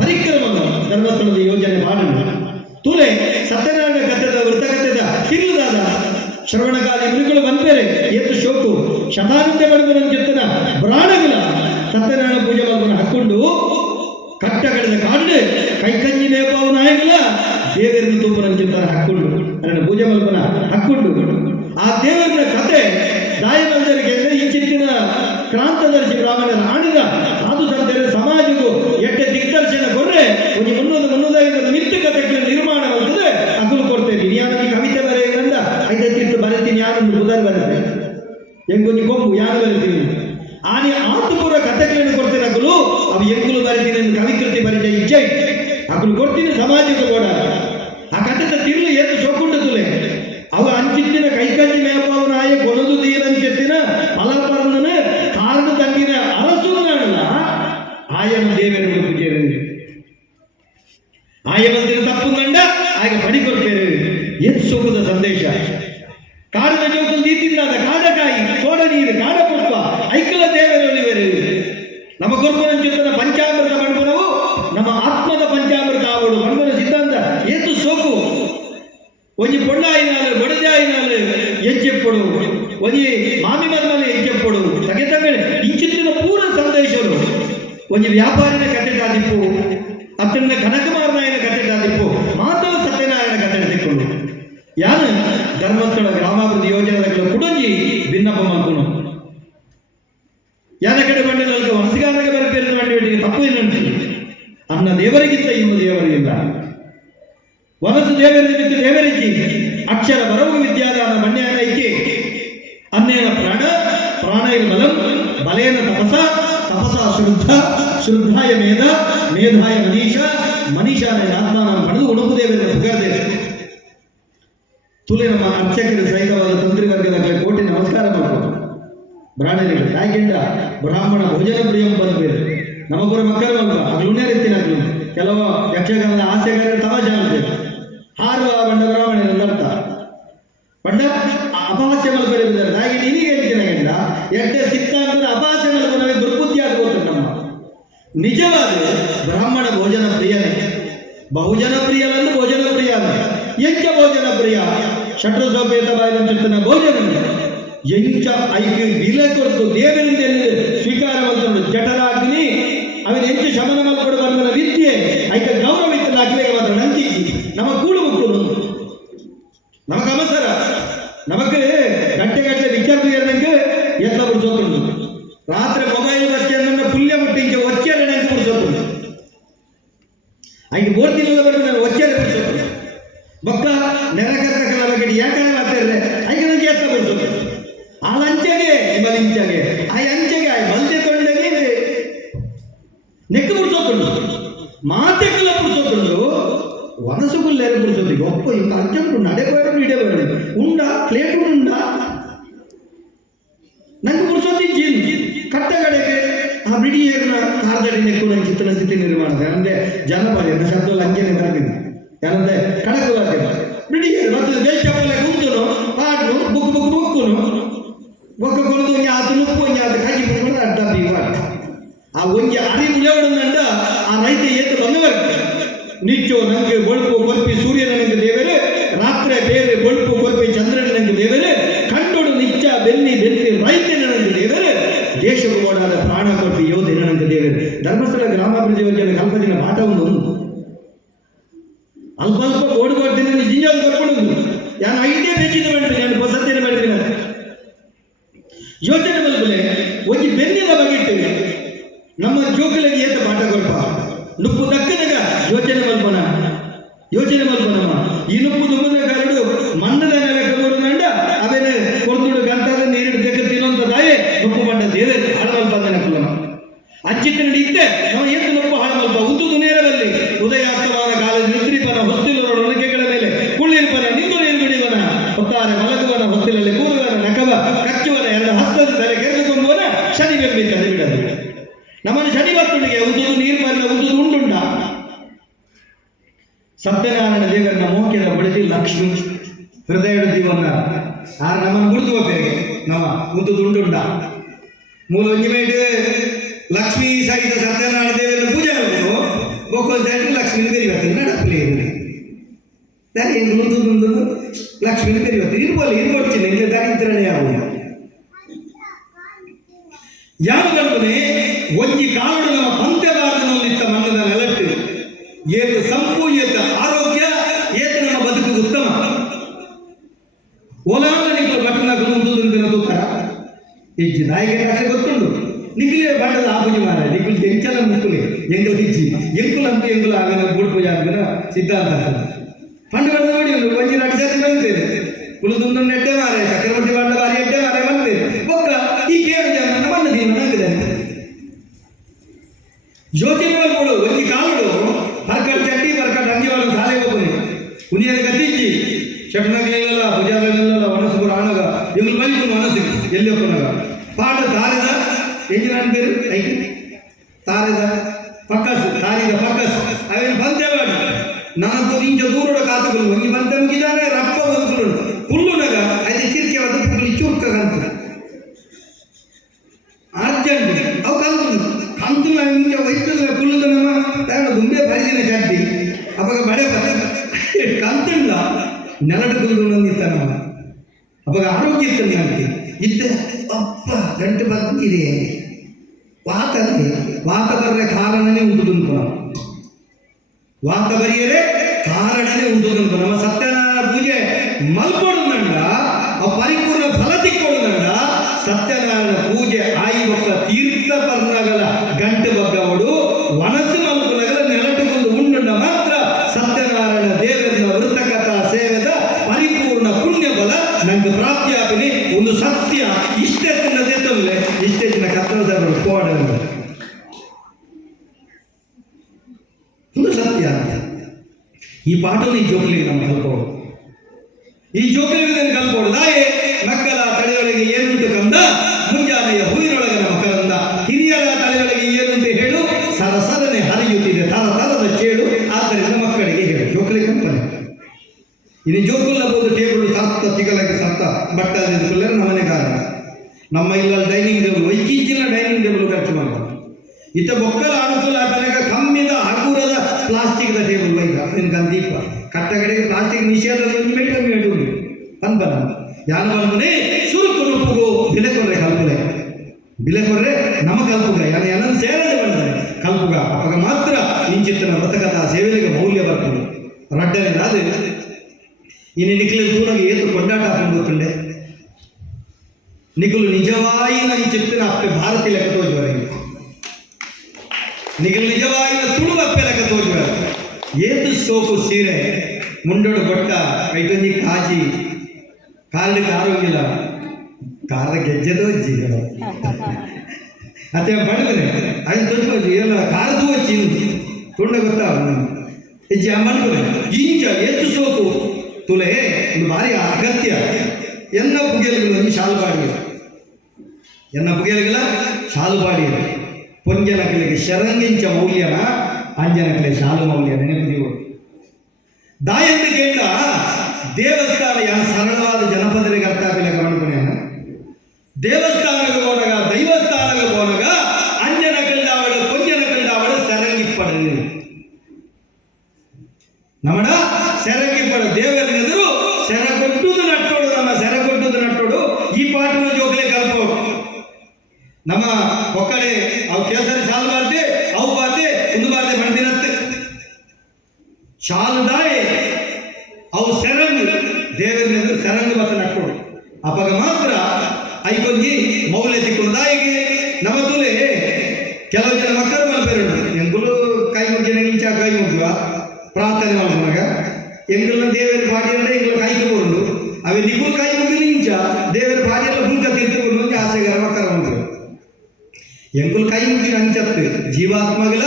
ಪರಿಕ್ರಮ ಧರ್ಮಸ್ಥಳದ ಯೋಜನೆ ಮಾಡೋಣ ತುಲೆ ಸತ್ಯನಾರಾಯಣ ಕಥೆದ ವೃತ್ತಕಥೆದ ತಿರುದಾದ ಶ್ರವಣಕಾಲಿ ಮುನಿಗಳು ಬಂದ್ಬೇರೆ ಎತ್ತು ಶೋಕು ಶತಾನಂದ ಬಡವನ ಚಿತ್ತನ ಪ್ರಾಣಗಳ ಸತ್ಯನಾರಾಯಣ ಪೂಜೆ ಮಲ್ಪನ ಹಾಕೊಂಡು ಕಟ್ಟಗಡದ ಕಾಂಡೆ ಕೈಕಂಜಿ ನೇಪಾವ ನಾಯಕಲ ದೇವರನ್ನು ತುಂಬನ ಚಿತ್ತನ ಹಾಕೊಂಡು ನನ್ನ ಪೂಜೆ ಮಲ್ಪನ ಹಾಕೊಂಡು ಆ ದೇವರ ಕಥೆ ದಾಯಮಂದರಿಗೆ ಈ ಚಿತ್ತಿನ ಕ್ರಾಂತದರ್ಶಿ ಬ್ರಾಹ್ಮಣರ ಆಡಿದ ಸಾಧು ಸಂತರ ಸಮಾಜಕ್ಕೂ ಎಟ್ಟೆ ದಿಗ್ದರ್ಶನ ಕೊಡ್ರೆ ಒಂದು ಮುನ್ನೂರೈವತ್ತು ಮಿತ್ತು ಕಥೆಗಳ ನಿರ್ಮಾಣ ಆಗ್ತದೆ ಅಕಲು ಕೊಡ್ತೇನೆ. ಯಾರು ಕವಿತೆ ಬರೆಯೋದ್ರಿಂದ 5 ತಿಂತು ಬರೀತೀನಿ ಯಾರೊಂದು ಬುಧನ್ ಬರುತ್ತೆ ಹೆಂಗೊಂದು ಕೊಂಬು ಯಾರು ಬರೀತೀನಿ ಆನೆ ಆತುಪುರ ಕಥೆಗಳನ್ನು ಕೊಡ್ತೇನೆ ಅಕಲು ಅವು ಎಂಕುಲು ಬರೀತೀನಿ ಎಂದು ಕವಿಕೃತಿ ಬರೀತ ಇಚ್ಛೆ ಅಕಲು ಕೊಡ್ತೀನಿ ಸಮಾಜಕ್ಕೆ ಕೂಡ ಆ ಕಥೆದ ತಿರ್ಲು ಎತ್ತು ಸೊಕ್ಕೊಂಡದುಲೆ ಅವ ಅಂಚಿತ್ತಿನ ಕೈಕಂಜಿ ಮೇಪಾವನಾಯ ಕೊನದು ದೀನಂಚಿತ್ತಿನ ಫಲಪರ್ಣನ ಕಾರಣ ತಂಗಿನ ಅರಸುನಾಡಲ್ಲ ಆಯನ ದೇವರ ಪೂಜೆ ಆಯವಂತಿನ ತಪ್ಪು ಕಂಡ ಆಗ ಪಡಿಕೊಡ್ತೇವೆ ಎತ್ತು ಸುಖದ ಸಂದೇಶ ಕಾಡದ ಜೋಕಲ್ ನೀತಿಂದಾದ ಕಾಡಕಾಯಿ ತೋಡ ನೀರು ಕಾಡ ಪುಷ್ಪ ಐಕಲ ದೇವರಲ್ಲಿವರು ನಮ್ಮ ಕೊರ್ಪನ ಚಿತ್ತನ ಪಂಚಾಮೃತ ಬಣ್ಮನವು ನಮ್ಮ ಆತ್ಮದ ಪಂಚಾಮೃತ ಆವಡು ಬಣ್ಮನ ಸಿದ್ಧಾಂತ ಎತ್ತು ಸೋಕು ಒಂಜಿ ಪೊಣ್ಣಾಯಿನಾಲು ಬಡದಾಯಿನಾಲು ಎಂಚೆಪ್ಪಡು ಒಂಜಿ ಮಾಮಿ ಮರ್ಮಲೆ ಎಂಚೆಪ್ಪಡು ತಗೆ ತಗಡೆ ಇಂಚಿತ್ತಿನ ಪೂರ ಸಂದೇಶರು ಒಂಜಿ ವ್ಯಾಪಾರಿನ ಕಥೆಗಾದಿಪ್ಪು ಅತ್ತನ ಕನಕಮಾರನಾಯನ ಕಥೆಗಾದಿಪ್ಪು ಮಾತವ ಸತ್ಯನಾರಾಯಣ ಕಥೆ ತೆಕ್ಕೊಂಡು ವನಸು ದೇವರ ನಿಮಿತ್ತ ದೇವರಿಜ್ಜಿ ಅಕ್ಷರ ಬರವು ವಿದ್ಯಾದಾನ ಮಣ್ಯಾನ ಐಕೆ ಅನ್ನೇನ ಪ್ರಾಣ ಪ್ರಾಣೇನ ಬಲಂ ಬಲೇನ ತಪಸ ತಪಸ ಶ್ರದ್ಧ ಶ್ರದ್ಧಾಯ ಮೇಧ ಮೇಧಾಯ ಮನೀಷ ಮನೀಷಾನ ಆತ್ಮಾನ ಪಡೆದು ಉಣುಪು ದೇವರ ಪುಗರ್ದೇವೆ ತುಲೆ ನಮ್ಮ ಅರ್ಚಕರ ಸಹಿತವಾದ ತಂತ್ರಿ ವರ್ಗದ ಕೋಟಿ ನಮಸ್ಕಾರ ಮಾಡ್ಬೋದು ಬ್ರಾಹ್ಮಣರಿಗೆ ಯಾಕೆಂಡ ಬ್ರಾಹ್ಮಣ ಭೋಜನ ಪ್ರಿಯಂ ಬಂದ್ಬೇರೆ ನಮಗೊಬ್ಬರ ಮಕ್ಕಳಲ್ವ ಅಗ್ಲುನೇ ರೀತಿನ ಅಗ್ಲು ಕೆಲವು ಯಕ್ಷಗಾನದ ಹಾಸ್ಯಗಾರರು ತಮಾಷೆ ಮಾಡ್ತೇವೆ ಹಾರುವ ಬಂಡ ಬ್ರಾಹ್ಮಣರ ಅರ್ಥ ಬಂಡ ಅಪಹಾಸ್ಯ ಮಲ್ಪರಿದ್ದಾರೆ ಹಾಗೆ ನಿನಗೆ ಹೇಳ್ತೇನೆ ಗಂಡ ಎಡ್ಡೆ ಸಿಕ್ತ ಅಂದ್ರೆ ಅಪಹಾಸ್ಯ ಮಲ್ಪ ನಮಗೆ ದುರ್ಬುದ್ಧಿ ಆಗ್ಬೋದು ನಮ್ಮ ನಿಜವಾದ ಬ್ರಾಹ್ಮಣ ಭೋಜನ ಪ್ರಿಯನೇ ಬಹುಜನ ಪ್ರಿಯಲಂದು ಭೋಜನ ಪ್ರಿಯ ಎಂಚ ಭೋಜನ ಪ್ರಿಯ ಶಟ್ರು ಸೋಪೇತ ಬಾಯಿನ ಭೋಜನ ಎಂಚ ಐಕ್ಯ ವಿಲೆ ಕೊಟ್ಟು ದೇವರಿಂದ ಸ್ವೀಕಾರ ಮಾಡ್ಕೊಂಡು ಜಠರಾಗ್ನಿ ಅವನ ಎಂಚು ಶಮನ ಮಲ್ಪಡು ಬಂದ ವಿದ್ಯೆ ಐಕ ಗೌರವ ಇತ್ತಲ್ಲ ಅಗ್ಲಿಗೆ ಮಾತ್ರ ನಂಚಿ ನಮ್ಮ ಕೂಡು ಮುಕ್ಕುನು ನಮಗ ಅವಸರ ನಮಗೆ ಗಂಟೆ ವಿಚಾರಕ್ಕೆ ಎಲ್ಲ ಬಿಡಿಸೋಕೊಂಡು ರಾತ್ರಿ ಮೊಬೈಲ್ ಬಚ್ಚನ್ನು ಪುಲ್ಯ ಮುಟ್ಟಿಂಚೆ ಒಚ್ಚೆಲ್ಲ ನೆಂಟು ಬಿಡಿಸೋಕೊಂಡು ಐದು 3 ದಿನದ ಬರೆದು ನಾನು ಒಚ್ಚೆಲ್ಲ ಬಿಡಿಸೋಕೊಂಡು ಬೊಕ್ಕ ನೆರಕರ್ಕಲ ಬಗ್ಗೆ ಯಾಕಂದ್ರೆ ಮಾಡ್ತಾರೆ ಐದು ನನಗೆ ಎತ್ತ ಬಿಡಿಸೋದು ಆ ಲಂಚೆಗೆ ಮಲಿಂಚಗೆ ಆ ಅಂಚೆಗೆ ಆ ಮಲ್ದೆ ತೊಂಡೆಗೆ ನೆಕ್ಕು ಬಿಡಿಸೋಕೊಂಡು ಮಾತೆಲ್ಲ ಬಿಡಿಸೋಕೊಂಡು ವನಸುಗುಲ್ಲೇರು ಬಿಡಿಸೋದು ಒಪ್ಪ ಈಗ ಅಂಚು ನಡೆಬೇಡ ಇಡಬೇಡ ಉಂಡ ಪ್ಲೇಟ್ ಉಂಡ ನಂಗೆ ಬಿಡಿಸೋದು ಜೀನ್ ಕಟ್ಟಗಡೆಗೆ ಆ ಬಿಡಿಯೇರಿನ ಕಾರ್ದಡಿ ನೆಕ್ಕು ನನ್ನ ಚಿತ್ರ ಸ್ಥಿತಿ ನಿರ್ಮಾಣ ಅಂದರೆ ಜನಪದ ಶಬ್ದ ಅಂಜನೆ ಬರ್ತೀನಿ ಯಾರಂದ್ರೆ ಕಡಕವಾದ ಬಿಡಿಯೇರು ಮತ್ತೆ ದೇಶಪಲ್ಲೆ ಕುಂತನು ಪಾಡ್ನು ಬುಕ್ಕುನು ಒಕ್ಕ ಕೊಡದು ಒಂಜಿ ಆತು ನುಪ್ಪು ಒಂಜಿ ಆತು ಕಾಜಿ ಬಿಡ್ಕೊಂಡು ಅಡ್ಡ ಬೀವ ಆ ಒಂಜಿ ಅಡಿ ಮುಳೆವಡಂದ ಆ ರೈತ ಏತು ಬಂದವರು ನಿಚ್ಚು ನಂಗೆ ಬೊಳ್ಪು ಕೊರ್ಪಿ ಸೂರ್ಯನ ನಂಗೆ ದೇವರು ರಾತ್ರಿ ಬೇರೆ ಬೊಳ್ಪು ಕೊರ್ಪಿ ಚಂದ್ರನ ನಂಗೆ ದೇವರು ಕಂಡೋಡು ನಿಚ್ಚ ಬೆನ್ನಿ ರೈತನ ನಂಗೆ ದೇವರು ದೇಶವು ಓಡಾದ ಪ್ರಾಣ ಕೊರ್ಪಿ ಯೋಧನ ನಂಗೆ ದೇವರು ಧರ್ಮಸ್ಥಳ ಗ್ರಾಮಾಭಿವೃದ್ಧಿ ಯೋಜನೆ ಕಲ್ಪದಿನ ಪಾಠ ಒಂದು ಅಲ್ಪ ಅಲ್ಪ ಓಡಿಕೊಡ್ತೀನಿ ಜಿಂಜಾಲ್ ಕರ್ಕೊಂಡು ಯಾರು ಐದೇ ಬೇಚಿದ ಮಾಡ್ತೀನಿ ನಾನು ಹೊಸತೇನೆ ಮಾಡ್ತೀನಿ ಯೋಚನೆ ಮಲ್ಪಲೆ ಒಂದು ಬೆನ್ನಿನ ಬಗೆಟ್ಟು ನಮ್ಮ ಜೋಕಲಿಗೆ ಏತ ಪಾಠ ಕೊಡ್ಪ ನುಪ್ಪು ದಕ್ಕದಾಗ ಯೋಚನೆ ಮಲ್ಪನ ಈ ನುಪ್ಪು ದುಮ್ಮದ ಕರಡು ಮಣ್ಣದ ನೆಲಕವರು ನಂಡ ಅವೇನೆ ಕೊರ್ದುಡು ಗಂಟದ ನೀರಿಡು ಬೇಕ ತಿನ್ನೋಂತ ದಾಯೆ ನುಪ್ಪು ಬಂಡ ದೇವೇ ಹಾಳು ಮಲ್ಪ ನೆನಪುಲನ ಅಚ್ಚಿತ್ತ ನಡೀತೆ ನಾವು ಏತು ನುಪ್ಪು ಹಾಳು ಮಲ್ಪ ಉದ್ದುದು ನೇರದಲ್ಲಿ ಉದಯಾಸ್ತಮಾನ ಕಾಲದ ನಿದ್ರಿಪನ ಹೊಸ್ತಿಲರ ನೊಣಕೆಗಳ ಮೇಲೆ ಕುಳ್ಳಿರ್ಪನ ನಿಂದು ನೀರು ಬಿಡಿವನ ಹೊತ್ತಾರೆ ಮಲಗುವನ ಹೊಸ್ತಿಲಲ್ಲಿ ಕೂರುವನ ನಕವ ಕಚ್ಚುವನ ಎರಡು ಹಸ್ತದ ತಲೆ ಕೆರೆದುಕೊಂಬುವನ ಶನಿ ಬೆಂಬಿ ತಂದು ಬಿಡದು ನಮ್ಮನ್ನು ಶನಿ ಬರ್ತುಡಿಗೆ ಉದ್ದುದು ನೀರು ಬರಲ ಉದ್ದುದು ಉಂಡುಂಡ ಸತ್ಯನಾರಾಯಣ ದೇವರನ್ನ ಮೋಕ್ಯದ ಬಳಿಸಿ ಲಕ್ಷ್ಮಿ ಹೃದಯ ಜೀವನ ಆರು ನಮ್ಮನ್ನು ಗುರುತು ಹೋಗ್ತೇವೆ ನಮ್ಮ ಉದ್ದುದು ಉಂಡುಂಡ ಮೂಲ ಒಂಜಿಮೇಟ್ ಲಕ್ಷ್ಮೀ ಸಹಿತ ಸತ್ಯನಾರಾಯಣ ದೇವರನ್ನ ಪೂಜೆ ಮಾಡಬೇಕು ಒಕ್ಕೊಂದು ಸೈಡ್ ಲಕ್ಷ್ಮೀನ ಬೆರಿಬೇಕು ನಡಪ್ಪಲಿ ದಾರಿ ಉದ್ದುದು ಲಕ್ಷ್ಮೀನ ಬೆರಿಬೇಕು ಇರ್ಕೊಡ್ತೀನಿ ಇಲ್ಲಿ ದರಿದ್ರನೇ ಆಗುವ ಯಾವ ಕಲ್ಪನೆ ಒಂಜಿ ಕಾರಣ ನಮ್ಮ ಪಂಚಭಾರತನಲ್ಲಿತ್ತ ಮಣ್ಣದ ನೆಲಟ್ಟು ಏತು ಸಂಪು ಏತ ಆರೋಗ್ಯ ಏತ ನಮ್ಮ ಬದುಕು ಉತ್ತಮ ಓಲಾಂಗ ನಿಂತು ಬಟ್ಟನಾಗ ಮುಂದುದಿನ ತೂತರ ಹೆಜ್ಜಿ ನಾಯಿಗೆ ಕಷ್ಟ ಗೊತ್ತುಂಡು ನಿಖಿಲೇ ಬಣ್ಣದ ಆಪುಜಿ ಮಾರ ನಿಖಿಲ್ ಎಂಚಲ ಮುಕ್ಕುಲಿ ಎಂಗಲ್ ಹಿಜ್ಜಿ ಎಂಕುಲಂತೂ ಎಂಗುಲ ಆಗನ ಗೂಡ್ ಪೂಜೆ ಆಗನ ಸಿದ್ಧಾಂತ ಪಂಡುಗಳನ್ನ ನೋಡಿ ಒಂದು ಒಂಜಿ ನಡ್ಸತಿ ಬಂತೇನೆ ಕುಲುದುಂದು ನೆಡ್ಡೆ ಮಾರೆ ಚಕ್ರವರ್ತಿ ಬಣ್ಣ ಬಾರಿ ಎಡ್ಡೆ ಮಾರೆ ಬಂತೇನೆ ಒಕ್ಕ ಈ ಕೇಳು ಜನ ಮಣ್ಣ ದೀವನ ಆಗಿದ್ದಾರೆ ಯೋಚನೆ ಮಾಡ್ಕೊಡು ಒಂದು ಕಾಲುಡು ಬರ್ಕಟ್ ಚಟ್ಟಿ ಬರ್ಕಟ್ ಅಂಗಿವಾಳ ಸಾಲೆ ಹೋಗ್ಬೋದು ಕುನಿಯದ ಗತಿಜ್ಜಿ ಚಟ್ನಾಗಿಲ್ಲ ಭುಜಾಗಲಿಲ್ಲ ವನಸುಪುರ ಆನಗ ಇವ್ರು ಬಲಿತು ಮನಸ್ಸಿಗೆ ಎಲ್ಲಿ ಹೋಗೋನಾಗ ಪಾಠ ತಾರದ ಎಂಜಿನ ಅಂತೀರು ಐತಿ ತಾರದ ಪಕ್ಕಸ್ ತಾರಿದ ಪಕ್ಕಸ್ ಅವೇನು ಬಂತೆ ಬೇಡ ನಾನು ಇಂಚ ದೂರೋಡ ಕಾತಗಳು ಒಂದು ಬಂತೆ ಮುಗಿದಾನೆ ರಪ್ಪ ಒಂದು ಕುಳ್ಳುನಾಗ ಅದೇ ಚಿರ್ಕೆ ಒಂದು ಚೂರ್ಕ ಕಂತ ಅರ್ಜೆಂಟ್ ಅವು ಕಂತು ಇಂಚ ವೈದ್ಯ ಕುಳ್ಳುದ ನಮ್ಮ ದುಂಬೆ ಪರಿದಿನ ಚಡ್ಡಿ ಅವಾಗ ಬಡೆ ಕಂತಂಡ ನೆಲಡು ಕುಲ್ದು ನಂದಿತ್ತ ನಮ್ಮ ಅವಾಗ ಆರೋಗ್ಯ ಇತ್ತು ನನಗೆ ಇದ್ದ ಅಪ್ಪ ಗಂಟು ಬಂದಿದೆ ವಾತ ಬರ್ರೆ ಕಾರಣನೇ ಉಂಟುದುಂಟು ನಾವು ವಾತ ಬರಿಯರೆ ಕಾರಣನೇ ಉಂಟುದುಂಟು ನಮ್ಮ ಸತ್ಯನಾರಾಯಣ ಪೂಜೆ ಮಲ್ಕೊಡುದಂಡ ಪರಿಪೂರ್ಣ ಫಲ ತಿಕ್ಕೊಡುದಂಡ ಸತ್ಯನಾರಾಯಣ ಪೂಜೆ ಆಯಿ ಒಕ್ಕ ತೀರ್ಥ ಪರ್ಣಗಳ ಗಂಟು ಬಗ್ಗವಡು ವನಸ್ಸು ಮಲ್ಪುನಗಳ ನೆಲಟುಕೊಂಡು ಉಂಡುಂಡ ಮಾತ್ರ ಸತ್ಯನಾರಾಯಣ ದೇವರನ್ನ ನಂಗೆ ಪ್ರಾಪ್ತಿ ಆಪಿನಿ ಒಂದು ಸತ್ಯ ಇಷ್ಟೆತ್ತಿನ ತೆತ್ತಲ್ಲೇ ಇಷ್ಟೆತ್ತಿನ ಕತ್ತಲದ ಪೋಡ ಒಂದು ಸತ್ಯ ಈ ಪಾಠವನ್ನು ಈ ಜೋಕಲಿಗೆ ನಮ್ಮ ಕಲ್ಪೋದು ಈ ಜೋಕಲಿಗೆ ಕಲ್ಪೋದು ನಾಯೇ ಮಕ್ಕಳ ತಲೆಯೊಳಗೆ ಏನುಂಟು ಕಂದ ಮುಂಜಾನೆಯ ಹೂವಿನೊಳಗೆ ನಮ್ಮ ಕರಂದ ಹಿರಿಯರ ತಲೆಯೊಳಗೆ ಏನಂತ ಹೇಳು ಸರಸರನೆ ಹರಿಯುತ್ತಿದೆ ತರದ ಚೇಳು ಆದ್ದರಿಂದ ಮಕ್ಕಳಿಗೆ ಹೇಳು ಜೋಕಲಿ ಕಂಪನೆ ಇನ್ನು ಜೋಕುಲ್ಲ ಬೋದು ಟೇಬಲ್ ಸತ್ತ ಚಿಕ್ಕಲಾಗಿ ಸತ್ತ ಬಟ್ಟೆ ನಮ್ಮನೆ ಕಾರಣ ನಮ್ಮ ಇಲ್ಲ ಡೈನಿಂಗ್ ಟೇಬಲ್ ವೈಚಿಂಚಿನ ಡೈನಿಂಗ್ ಟೇಬಲ್ ಖರ್ಚು ಮಾಡ್ತಾರೆ ಇತ್ತ ಬೊಕ್ಕಲ ಅನುಕೂಲ ತನಕ ಕಮ್ಮಿದ ಹಗುರದ ಪ್ಲಾಸ್ಟಿಕ್ದ ಟೇಬಲ್ ಬೈದ ನಿನ್ಗೆ ದೀಪ ಕಟ್ಟಗಡೆಗೆ ಪ್ಲಾಸ್ಟಿಕ್ ನಿಷೇಧ ಮೇಟು ಅನ್ಬನ ಯಾರು ಬಂದ್ರೆ ಸುರುಕು ನುಪ್ಪುಗು ಬಿಲೆ ಕೊರ್ರೆ ಕಲ್ಪುಲೆ ಬಿಲೆ ಕೊರ್ರೆ ನಮ್ಮ ಕಲ್ಪುಗ ಯಾರು ಏನನ್ನು ಸೇರದೆ ಬಂದರೆ ಕಲ್ಪುಗ ಅವಾಗ ಮಾತ್ರ ಇಂಚಿತ್ತಿನ ವ್ರತಕಥಾ ಸೇವೆಗೆ ಮೌಲ್ಯ ಬರ್ತದೆ ರಡ್ಡನೆ ಅದು ಇನ್ನು ನಿಖಿಲ ದೂರಾಗಿ ಏತು ಕೊಂಡಾಟ ಹಾಕೊಂಡು ಗೊತ್ತುಂಡೆ ನಿಖಲು ನಿಜವಾಯಿನ ಇಂಚಿತ್ತಿನ ಅಪ್ಪೆ ಭಾರತೀಯ ಲೆಕ್ಕ ತೋಜುವರೆಗೆ ನಿಖಲು ನಿಜವಾಯಿನ ತುಳು ಅಪ್ಪೆ ಲೆಕ್ಕ ತೋಜುವರೆ ಏತು ಸೋಪು ಸೀರೆ ಮುಂಡೋಡು ಬೊಟ್ಟ ಕೈಟೊಂದಿ ಕಾಜಿ ಕಾರಕ್ಕೆ ಆರೋಗ್ಯ ಕಾರದ ಗೆಜ್ಜೆದೋ ಜೀವ ಅತ್ತೆ ಬಡವನೆ ಅದನ್ನು ತೊಟ್ಟು ಎಲ್ಲ ಕಾರದು ಹಚ್ಚಿ ತುಂಡ ಗೊತ್ತಾ ಹೆಜ್ಜೆ ಮಣ್ಬನೆ ಇಂಚ ಎತ್ತು ಸೋಕು ತುಲೆ ಒಂದು ಭಾರಿ ಅಗತ್ಯ ಎನ್ನ ಪುಗೆಲುಗಳು ಶಾಲು ಬಾಡಿಗೆ ಎನ್ನ ಪುಗೆಲುಗಳ ಶಾಲು ಬಾಡಿಗೆ ಪೊಂಜನಕಲಿಗೆ ಶರಂಗಿಂಚ ಮೌಲ್ಯನ ಅಂಜನಕಲೆ ಶಾಲು ಮೌಲ್ಯ ನೆನಪಿದೀವು ದಾಯಂದು ಕೇಳ ದೇವಸ್ಥಾನ ಯಾವ ಸರಳವಾದ ಜನಪದರಿಗೆ ಅರ್ಥ ಆಗಿಲ್ಲ ಗಮನಪುಣ್ಯ ದೇವಸ್ಥಾನಕ್ಕೆ ಹೋದಾಗ ದೈವಸ್ಥಾನಕ್ಕೆ ಹೋದಾಗ ಅಂಜನ ಕಂಡಾವಡ ಪೊಂಜನ ಕಂಡಾವಡ ಸರಂಗಿಪ್ಪಡ ನಮ್ಮಡ ಸೆರಗಿಪ್ಪಡ ದೇವರಿನೆದುರು ಸೆರ ಕೊಟ್ಟುದು ನಟ್ಟೋಡು ನಮ್ಮ ಸೆರ ಕೊಟ್ಟುದು ನಟ್ಟೋಡು ಈ ಪಾಠನ ಜೋಗಲೆ ಕಲ್ಪೋಡು ನಮ್ಮ ಒಕ್ಕಡೆ ಅವು ಕೇಸರಿ ಶಾಲು ಬಾರ್ದೆ ಅವು ಬಾರ್ದೆ ಒಂದು ಬಾರ್ದೆ ಮಣ್ದಿನತ್ತೆ ಶಾಲು ದಾಯಿ ಅವು ಸೆರಂಗ್ ದೇವರಿನೆದುರು ಸೆರಂಗ್ ಬತ್ತ ನಟ್ಟೋಡು ಅವಾಗ ಮಾತ್ರ ಐಕೊಂಜಿ ಮೌಲ್ಯ ತಿಕ್ಕೊಂದಾಯಿಗೆ ನಮ್ಮ ತುಲೆ ಕೆಲವು ಜನ ಮಕ್ಕಳು ಮಲ್ಪೇರು ಎಂಗುಲು ಕೈ ಮುಗಿನ ಇಂಚ ಕೈ ಮುಗುವ ಪ್ರಾರ್ಥನೆ ಮಾಡ್ಕೊಂಡಾಗ ಎಂಗುಲ್ನ ದೇವರ ಪಾಠಿಯಲ್ಲ ಎಂಗುಲು ಕೈಗೆ ಬರುದು ಅವೆ ನಿಗುಲು ಕೈ ಮುಗಿನ ಇಂಚ ದೇವರ ಪಾಠಿಯಲ್ಲ ಬುಲ್ಕ ತಿರ್ಕೊಂಡು ಆಸೆಗಾರ ಮಕ್ಕಳ ಮಕ್ಕಳು ಎಂಗುಲು ಕೈ ಮುಗಿನ ಅಂಚತ್ತು ಜೀವಾತ್ಮಗಳ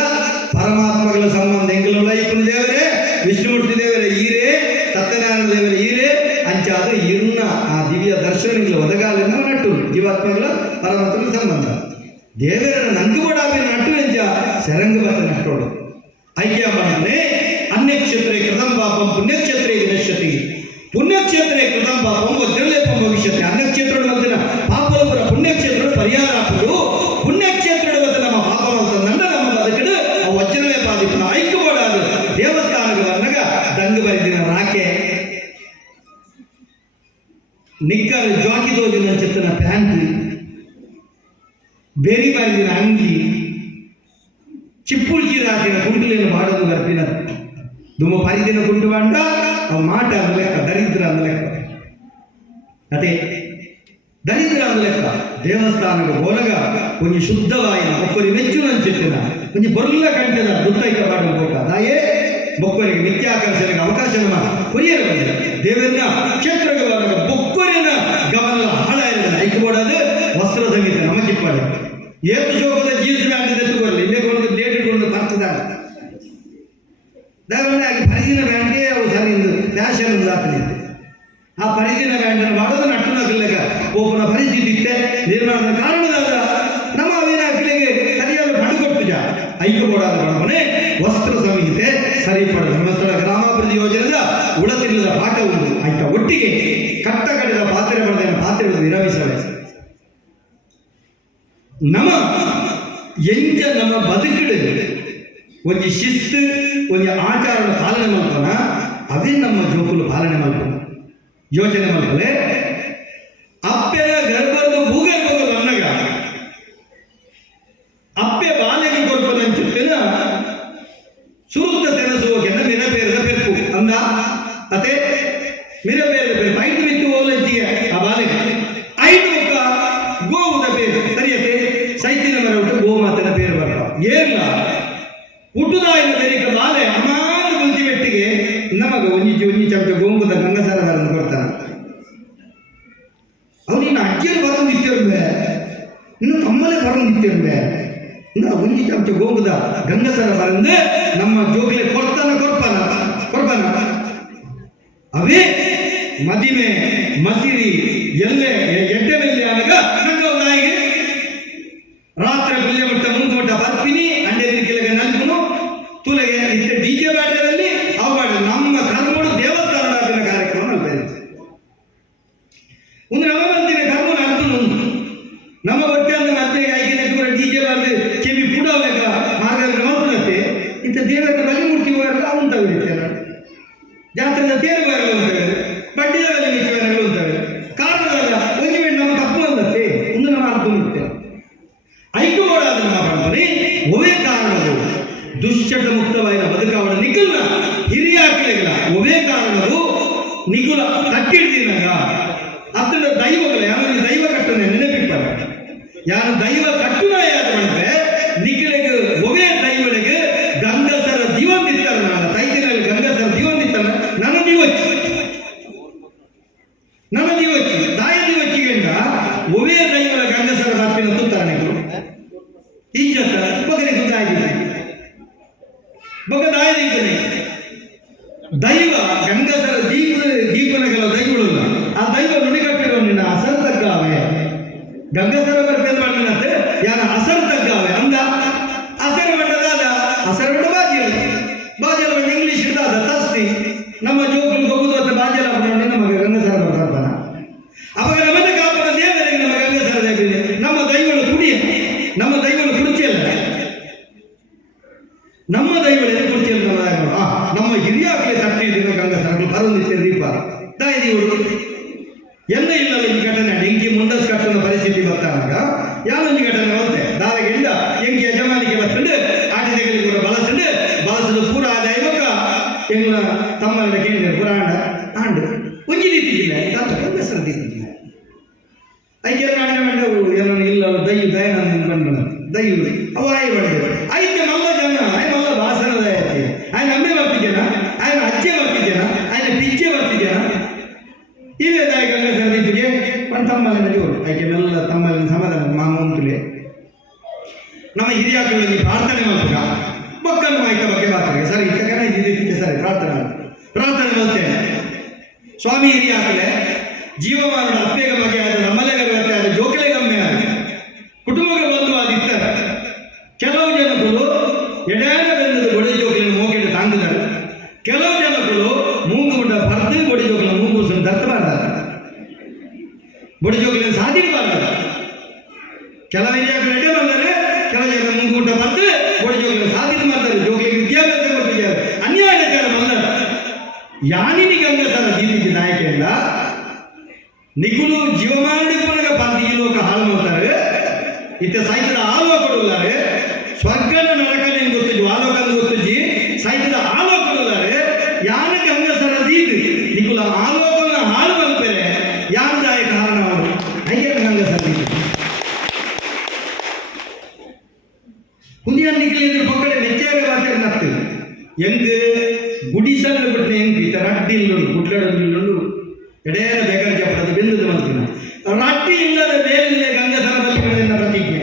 ಪರಮಾತ್ಮಗಳ ಸಂಬಂಧ ಎಂಗುಲು ಲೈಫ್ ದೇವರೇ ವಿಷ್ಣುಮೂರ್ತಿ ದೇವರೇ ಈರೇ ಸತ್ಯನಾರಾಯಣ ದೇವರೇ ಈರೇ ಅಂಚಾದ ಇರುನ್ನ ಆ ದಿವ್ಯ ದರ್ಶನಗಳ ಒದಗಾಲಿನ ನಟ್ಟು ಜೀವಾತ್ಮಗಳ ಪರಮಾತ್ಮಗಳ ಸಂಬಂಧ ದೇವರ ನಂಗುಬಡಾಪಿನ ನಟ್ಟು ಎಂಚ ಸೆರಂಗ ಬತ್ತ ನಟ್ಟೋಡು ಐಕ್ಯ ಮಾಡನೆ ಅನ್ಯಕ್ಷೇತ್ರೇ ಕೃತಂ ಪಾಪಂ ಪುಣ್ಯಕ್ಷೇತ್ರೇ ವಿನಶ್ಯತಿ ಪುಣ್ಯಕ್ಷೇತ್ರೇ ಕೃತಂ ಪಾಪಂ ವಜ್ರಲೇಪಂ ಭವಿಷ್ಯತಿ ಅನ್ಯಕ್ಷೇತ್ರ ಮತ್ತಿನ ಪಾಪಲಪುರ ಪುಣ್ಯಕ್ಷೇತ್ರ ಪರಿಹಾರ ಹಾಕುದು ಪುಣ್ಯಕ್ಷೇತ್ರ ಮತ್ತು ನಮ್ಮ ಪಾಪ ನಂಡ ನಮ್ಮ ಅದಕ್ಕೆ ಆ ವಜ್ರಲೇಪಾದಿಪನ ಐಕ್ಯಬೋಡಾದ ದೇವಸ್ಥಾನಗಳನ್ನಾಗ ದಂಡು ಬರೆದಿನ ರಾಕೆ ನಿಕ್ಕರ್ ಜಾಕಿ ತೋಜಿನ ಚೆತ್ತನ ಪ್ಯಾಂಟ್ ಬೇರಿ ಬಾರಿದಿನ ಅಂಗಿ ಚಿಪ್ಪುಳು ಚೀರ ಹಾಕಿನ ಕುಂಟುಲೇನು ಮಾಡೋದು ಬರ್ತಿನ ದುಮ್ಮ ಪರಿದಿನ ಕುಂಟು ಬಂಡ ಅವು ಮಾಟ ಅಂದ ಲೆಕ್ಕ ದರಿದ್ರ ಅಂದ ಲೆಕ್ಕ ಅದೇ ದರಿದ್ರ ಅಂದ ಲೆಕ್ಕ ದೇವಸ್ಥಾನದ ಹೊರಗ ಒಂದು ಶುದ್ಧವಾಯಿನ ಒಬ್ಬರಿ ಮೆಚ್ಚುನ ಚೆತ್ತಿನ ಒಂದು ಬರುಲ್ಲ ಕಂಠದ ದುತ್ತೈಕ ಮಾಡಲು ಹೋಗ ನಾಯೇ ಬೊಕ್ಕರಿಗೆ ನಿತ್ಯಾಕರ್ಷಣೆಗೆ ಅವಕಾಶ ಕೊರಿಯರು ಬಂದಿದೆ ದೇವರನ್ನ ಕ್ಷೇತ್ರಕ್ಕೆ ಬಂದಾಗ ಬೊಕ್ಕರಿನ ಗಮನ ಹಾಳ ಇರಲಿಲ್ಲ ಐಕ್ಯಬೋಡದು ವಸ್ತ್ರ ಸಂಗೀತ ನಮಗಿಪ್ಪಾಡಿ ಏತು ಶೋಕದ ಜೀನ್ಸ್ ಪ್ಯಾಂಟ್ ಎತ್ತುಕೊಳ್ಳಿ ಇಲ್ಲೇ ಕೊಂಡು ಡೇಟ್ ಇಟ್ಕೊಂಡು ಬರ್ತದಾಗ ದಯವಿಟ್ಟು ಪರಿದಿನ ಬ್ಯಾಂಡ್ಗೆ ಅವು ಸರಿ ಫ್ಯಾಷನ್ ಒಂದು ಆಗ್ತದೆ ಆ ಪರಿದಿನ ಬ್ಯಾಂಡನ್ನು ಮಾಡೋದು ನಟ್ಟುನಗಲೆಗ ಒಬ್ಬನ ಪರಿಸ್ಥಿತಿ ಇತ್ತೆ ನಿರ್ಮಾಣದ ಕಾರಣದಾಗ ನಮ್ಮ ಅವಿನ ಅಕ್ಕಲಿಗೆ ಸರಿಯಾದ ಬಡುಕೊಟ್ಟು ಜಾ ಐಕ್ಯಬೋಡಾದ ಬಡವನೇ ವಸ್ತ್ರ ಸಂಹಿತೆ ಸರಿಪಡ ಧರ್ಮಸ್ಥಳ ಗ್ರಾಮಾಭಿವೃದ್ಧಿ ಯೋಜನೆದ ಉಳತಿಲ್ಲದ ಪಾಠ ಉಂಟು ಆಯ್ತಾ ಒಟ್ಟಿಗೆ ಕಟ್ಟ ಕಡೆದ ಪಾತ್ರೆ ಪಡೆದ ಪಾತ್ರೆಗಳನ್ನು ವಿರಮಿಸಬೇಕು ನಮ್ಮ ಎಂಜ ನಮ್ಮ ಬದುಕಿಡ ಒಂದು ಶಿಸ್ತು ಒಂದು ಆಚಾರದ ಪಾಲನೆ ಮಾಡ್ತಾನ ಅವೇ ನಮ್ಮ ಜೋಕುಲು ಪಾಲನೆ ಮಾಡ್ತಾನ ಯೋಚನೆ ಮಾಡ್ತಾರೆ ಅಪ್ಪೆಯ ಗರ್ಭದ ಭೂಗರ್ಭದ ಬನ್ನಗ ಅಪ್ಪೆ ಬಾಲೆಗೆ ಕೊಡ್ಬೋದು ಅಂಚಿತ್ತಿನ ಸುರುತ್ತ ತೆನಸುವಕೆನ್ನ ಮಿರಬೇರದ ಪೆರ್ಪು ಅಂದ ಅತೆ ಮಿರಬೇರದ ಪೆರ್ಪು ಐದು ಬಿತ್ತು ಓಲಂಚಿಗೆ ಆ ಬಾಲೆಗೆ ಐದು ಗೋವುದ ಪೇರು ಸರಿಯತೆ ಸೈತಿನ ಮರ ಉಂಟು ಗೋಮಾತನ ಪೇರು ಬರ್ತಾವ ಏರ್ಲ ಹುಟ್ಟುದಾಯಿನ ತೆರಿಕ ಬಾಲೆ ಅಮಾನ ಮುಂಚಿ ಬೆಟ್ಟಿಗೆ ನಮಗ ಒಂಜಿ ಚಮಚ ಗೋಂಗುದ ಗಂಗಸರವನ್ನು ಕೊಡ್ತಾನೆ ಅಜ್ಜಿಯನ್ನು ಬರೋದಿತ್ತಿರ್ಬೇ ಇನ್ನು ತಮ್ಮಲ್ಲೇ ಬರೋದಿತ್ತಿರ್ಬೇ ಇನ್ನು ಒಂಜಿ ಚಮಚ ಗೋಂಗುದ ಗಂಗಸರ ಬರಂದು ನಮ್ಮ ಜೋಗ್ಲೆ ಕೊರ್ಪನ ಅವೇ ಮದಿಮೆ ಮಸಿರಿ ಎಲ್ಲೆ ಎಡ್ಡೆಬೆಲ್ಲೆ ಆನಗ ನಂಗೆ ರಾತ್ರಿ ಪುಲ್ಯ ಮಟ್ಟ ಮುಂದೆ ಮಟ್ಟ ಬರ್ಪಿನಿ ಅಂಡೆ ದಿಕ್ಕಿಲಗೆ ನಲ್ಪುನು ತುಲೆಗೆ ಇತ್ತೆ ಡಿಜೆ ಬಾಡ್ಯದಲ್ಲಿ ಅವು ಬಾಡ ನಮ್ಮ ಕರ್ಮಡು ದೇವಸ್ಥಾನದ ಕಾರ್ಯಕ್ರಮ ನಲ್ಪೇರಿ ಒಂದು ನಮ್ಮ ಬಂದಿನ ಕರ್ಮ ನಲ್ಪುನು ನಮ್ಮ ಒಟ್ಟೆ ಅಂದ್ರೆ ಮತ್ತೆ ಐಕಿನ ಕೂಡ ಡಿಜೆ ಬಾರ್ದು ಕೆಮ್ಮಿ ಕೂಡ ಅವಲೆಕ್ಕ ಮಾರ್ಗ ನಲ್ಪುನತ್ತೆ ಇತ್ತ ದೇವರ ಬಲಿ ಮೂರ್ತಿ ಹೋಗಲ್ಲ ಅವನು ತಗೊಳ್ತಾರೆ ಜಾತ್ರೆದ ತೇರು ಬರಲ್ಲ ಅಂತೇವೆ ಬಡ್ಡಿಯ ಬೆಲೆ ನಿಂತವೆ ಅಂತೇವೆ ಕಾರಣದಲ್ಲ ಒಂದು ವೇಳೆ ನಮ್ಮ ತಪ್ಪು ಅಂದತ್ತೆ ಒಂದು ನಮ್ಮ ಅರ್ಥ ಮುಟ್ಟೆ ಐದು ಓಡಾದ ನಮ್ಮ ಪರಂಪರೆ ಒವೇ ಕಾರಣವು ದುಶ್ಚಟ ಮುಕ್ತವಾದ ಬದುಕಾವಣ ನಿಖಿಲ ಹಿರಿಯ ಕಿಳೆಗಳ ಒವೇ ಕಾರಣವು ನಿಖುಲ ಕಟ್ಟಿಡ್ತೀನಾಗ ಅತ್ತನ ದೈವಗಳ ಯಾರು ದೈವ ಕಟ್ಟನೆ ನೆನಪಿಪ್ಪಾರ ಯಾರು ದೈವ ಕಟ್ಟುನ ಯಾರು ಬಂದ್ರೆ ನಿಖಿಲೆಗೆ ಒವೇ ದೈವಳಿಗೆ ಗಂಗಸರ ಜೀವಂದಿತ್ತಾರ ನಾನು ತೈತಿನಲ್ಲಿ ಗಂಗಸರ ಜೀವಂದಿತ್ತಾರ ನನ್ನ ದಿವಚ್ಚಿ ದಾಯ ದಿವಚ್ಚಿಗೆಂಡ ಒವೇ ದೈವಗಳ ಗಂಗಸರ ಬಾಪಿನ ತುತ್ತಾನೆ ಈಜತ್ತ ಬಗನೆ ತುತ್ತಾಗಿದೆ ಬಗ ದಾಯ ದೀಪನೆ ದೈವ ಗಂಗಸರ ದೀಪನಗಳ ದೈವಗಳು ಆ ದೈವ ನುಡಿಗಟ್ಟಿರುವ ನಿನ್ನ ಅಸರ್ ತಗ್ಗಾವೆ ಗಂಗಸರ ಬರ್ಪೇದ ಮಾಡಿನತ್ತೆ ಯಾರ ಅಸರ್ ತಗ್ಗಾವೆ ಅಂದ ಅಸರ ಮಂಡದಾದ ಅಸರ ಮಂಡ ಬಾಜಲ ಮಂಡ ಇಂಗ್ಲಿಷ್ ಇದ್ದಾದ ತಸ್ತಿ ನಮ್ಮ ಜೋಕುಲು ಗೊಬ್ಬುದು ಅಂತ ಬಾಜಲ ಬಂದ ನಮಗೆ ಗಂಗಸರ ಬರ್ತಾನ ಅವಾಗ ನಮ್ಮನ್ನ ಕಾಪದ ದೇವರಿಗೆ ನಮ್ಮ ಗಂಗಸರ ದೇವಿದೆ ನಮ್ಮ ದೈವಗಳು ಕುಡಿಯ ನಮ್ಮ ದೈವಗಳು ಕುರ್ಚಿಯಲ್ಲ ನಮ್ಮ ದೈವಗಳು ಕುರ್ಚಿಯಲ್ಲ ನಮ್ಮ ಹಿರಿಯ ತಟ್ಟಿ ದಿನ ಗಂಗಸರಗಳು ಬರೋದಿತ್ತೆ ದೀಪ ದಾಯದಿಗಳು ಎಲ್ಲ ಇಲ್ಲಲ್ಲ ಈ ಘಟನೆ ಎಂಕಿ ಮುಂಡಸ್ ಕಟ್ಟನ ಪರಿಸ್ಥಿತಿ ಬರ್ತಾನಾಗ ಯಾವೊಂದು ಘಟನೆ ಬರುತ್ತೆ ದಾರಗಿಂದ ಎಂಕಿ ಯಜಮಾನಿಗೆ ಬರ್ತಂಡು ಆಟಿದೆಗಳಿಗೆ ಕೂಡ ಬಳಸಲು ಪೂರ ದೈವಕ ಎಂಗ್ಲ ತಮ್ಮಲ್ಲ ಕೇಳಿದ್ರು ಪುರ ಆಂಡು ಒಂಜಿ ರೀತಿಯಿಲ್ಲ ಗಂಗಸರ ರೀತಿಯಿಲ್ಲ ಐಕೆ ಆಂಡ ಮಂಡವು ಏನೋ ಇಲ್ಲ ದೈನಂದಿನ ಬಂದ ದೈವ ಅವಾಯಿ ಬಂದರು ಐತೆ ಮಲ್ಲ ಜನ ಮಲ್ಲ ಭಾಷಣದ ఆయన ಅಮ್ಮೆ ಬರ್ತಿದ್ದೇನ ఆయన ಅಜ್ಜೆ ಬರ್ತಿದ್ದೇನ ఆయన ಪಿಚ್ಚೆ ಬರ್ತಿದ್ದೇನ ಇವೇ ದಾಯ ಗಂಗಸರ ರೀತಿಗೆ ಒಂದು ತಮ್ಮಲ್ಲಿ ನಡೆಯುವರು ಆಯ್ಕೆನೆಲ್ಲ ತಮ್ಮಲ್ಲಿ ಸಮಾಧಾನ ಮಾಮೂಂತುಲೆ ನಮ್ಮ ಹಿರಿಯಾಕಳಿಗೆ ಪ್ರಾರ್ಥನೆ ಮಾಡ್ತೀಗ ಮಕ್ಕಳು ಮಾಹಿತಿ ಬಗ್ಗೆ ಮಾತಾಡಿ ಸರಿ ಇತ್ತಕನ ಇದಕ್ಕೆ ಸರಿ ಪ್ರಾರ್ಥನೆ ಮಾಡ್ತೇನೆ ಸ್ವಾಮಿ ಹಿರಿಯಾಕಲೆ ಜೀವಮಾನದ ಅಪ್ಪೆಗ ಬಗ್ಗೆ ಆದ ನಮ್ಮಲೆ ಗರ್ವತೆ ಆದ ಜೋಕಲೆ ಗಮ್ಯ ಆದ ಕುಟುಂಬಗಳು ಬಂಧುವಾದಿತ್ತಾರೆ ಕೆಲವು ಜನಗಳು ಎಡಾನ ಬೆಂದದ ಗೊಡೆ ಜೋಕಲಿನ ಮೋಕೆಡೆ ತಾಂಗಿದ್ದಾರೆ ಕೆಲವು ಜನಗಳು ಮೂಗು ಮುಟ್ಟ ಬರ್ದು ಗೊಡೆ ಜೋಕಲಿನ ಮೂಗು ದರ್ತಬಾರ್ದಾರ ಗೊಡೆ ಜೋಕಲಿನ ಸಾಧಿರಬಾರ್ದಾರ ಕೆಲವು ಹಿರಿಯಾಕಲು ಎಡೆ ಬಂದರೆ ಕೆಲವು ಜನ ಮೂಗು ಮುಟ್ಟ ಬರ್ದು ಗೊಡೆ ಜೋಕಲಿನ ಸಾಧಿತ ಮಾಡ್ತಾರೆ ಜೋಕಲಿಗೆ ವಿದ್ಯಾಭ್ಯಾಸ ಕೊಟ್ಟಿದ್ದಾರೆ ಅನ್ಯಾಯಕಾರ ಬಂದಾರ ಯಾನಿನಿ ಗಂಗಸರ ದೀಪಿಗೆ ನಾಯಕ ಇಲ್ಲ ನಿಗುಲು ಜೀವಮಾಡಿಪುನಗ ಬಂದು ಈ ಲೋಕ ಹಾಳು ಮಾಡ್ತಾರೆ ಇತ್ತ ಸಾಹಿತ್ಯದ ಆಲೋಕ ಕೊಡುತ್ತಾರೆ ಸ್ವರ್ಗನ ನರಕಲಿ ಗೊತ್ತಿದ್ದು ಆಲೋಕ ಗೊತ್ತಿದ್ದಿ ಸಾಹಿತ್ಯದ ಆಲೋಕ ಕೊಡುತ್ತಾರೆ ಯಾನ ಗಂಗಸರ ದೀಪಿ ನಿಗುಲ ಆಲೋಕನ ಹಾಳು ಬಂದ್ಬೇರೆ ಯಾರದಾಯ ಕಾರಣ ಅವರು ಹೈಗೆ ಗಂಗಸರ ದೀಪಿ ಹುದಿಯ ನಿಖಿಲಿಂದ ಪಕ್ಕಡೆ ನೆಚ್ಚಾಗ ಮಾತಾಡಿ ನಗ್ತದೆ ಹೆಂಗ್ ಗುಡಿಸಲು ಬಿಟ್ಟನೆ ಹೆಂಗ್ ಈ ರಡ್ಡಿ ಇಲ್ಲೋಡು ಗುಡ್ಲಡು ಎಡೆಯರ ಬೇಕಾದ ಜಪದ ಬೆಂದದ ಮಾಡ್ತೀನಿ ರಟ್ಟಿ ಇಲ್ಲದ ಬೇಲಿಲ್ಲ ಗಂಗಸರ ಬಲಿಗಳಿಂದ ಪ್ರತಿಜ್ಞೆ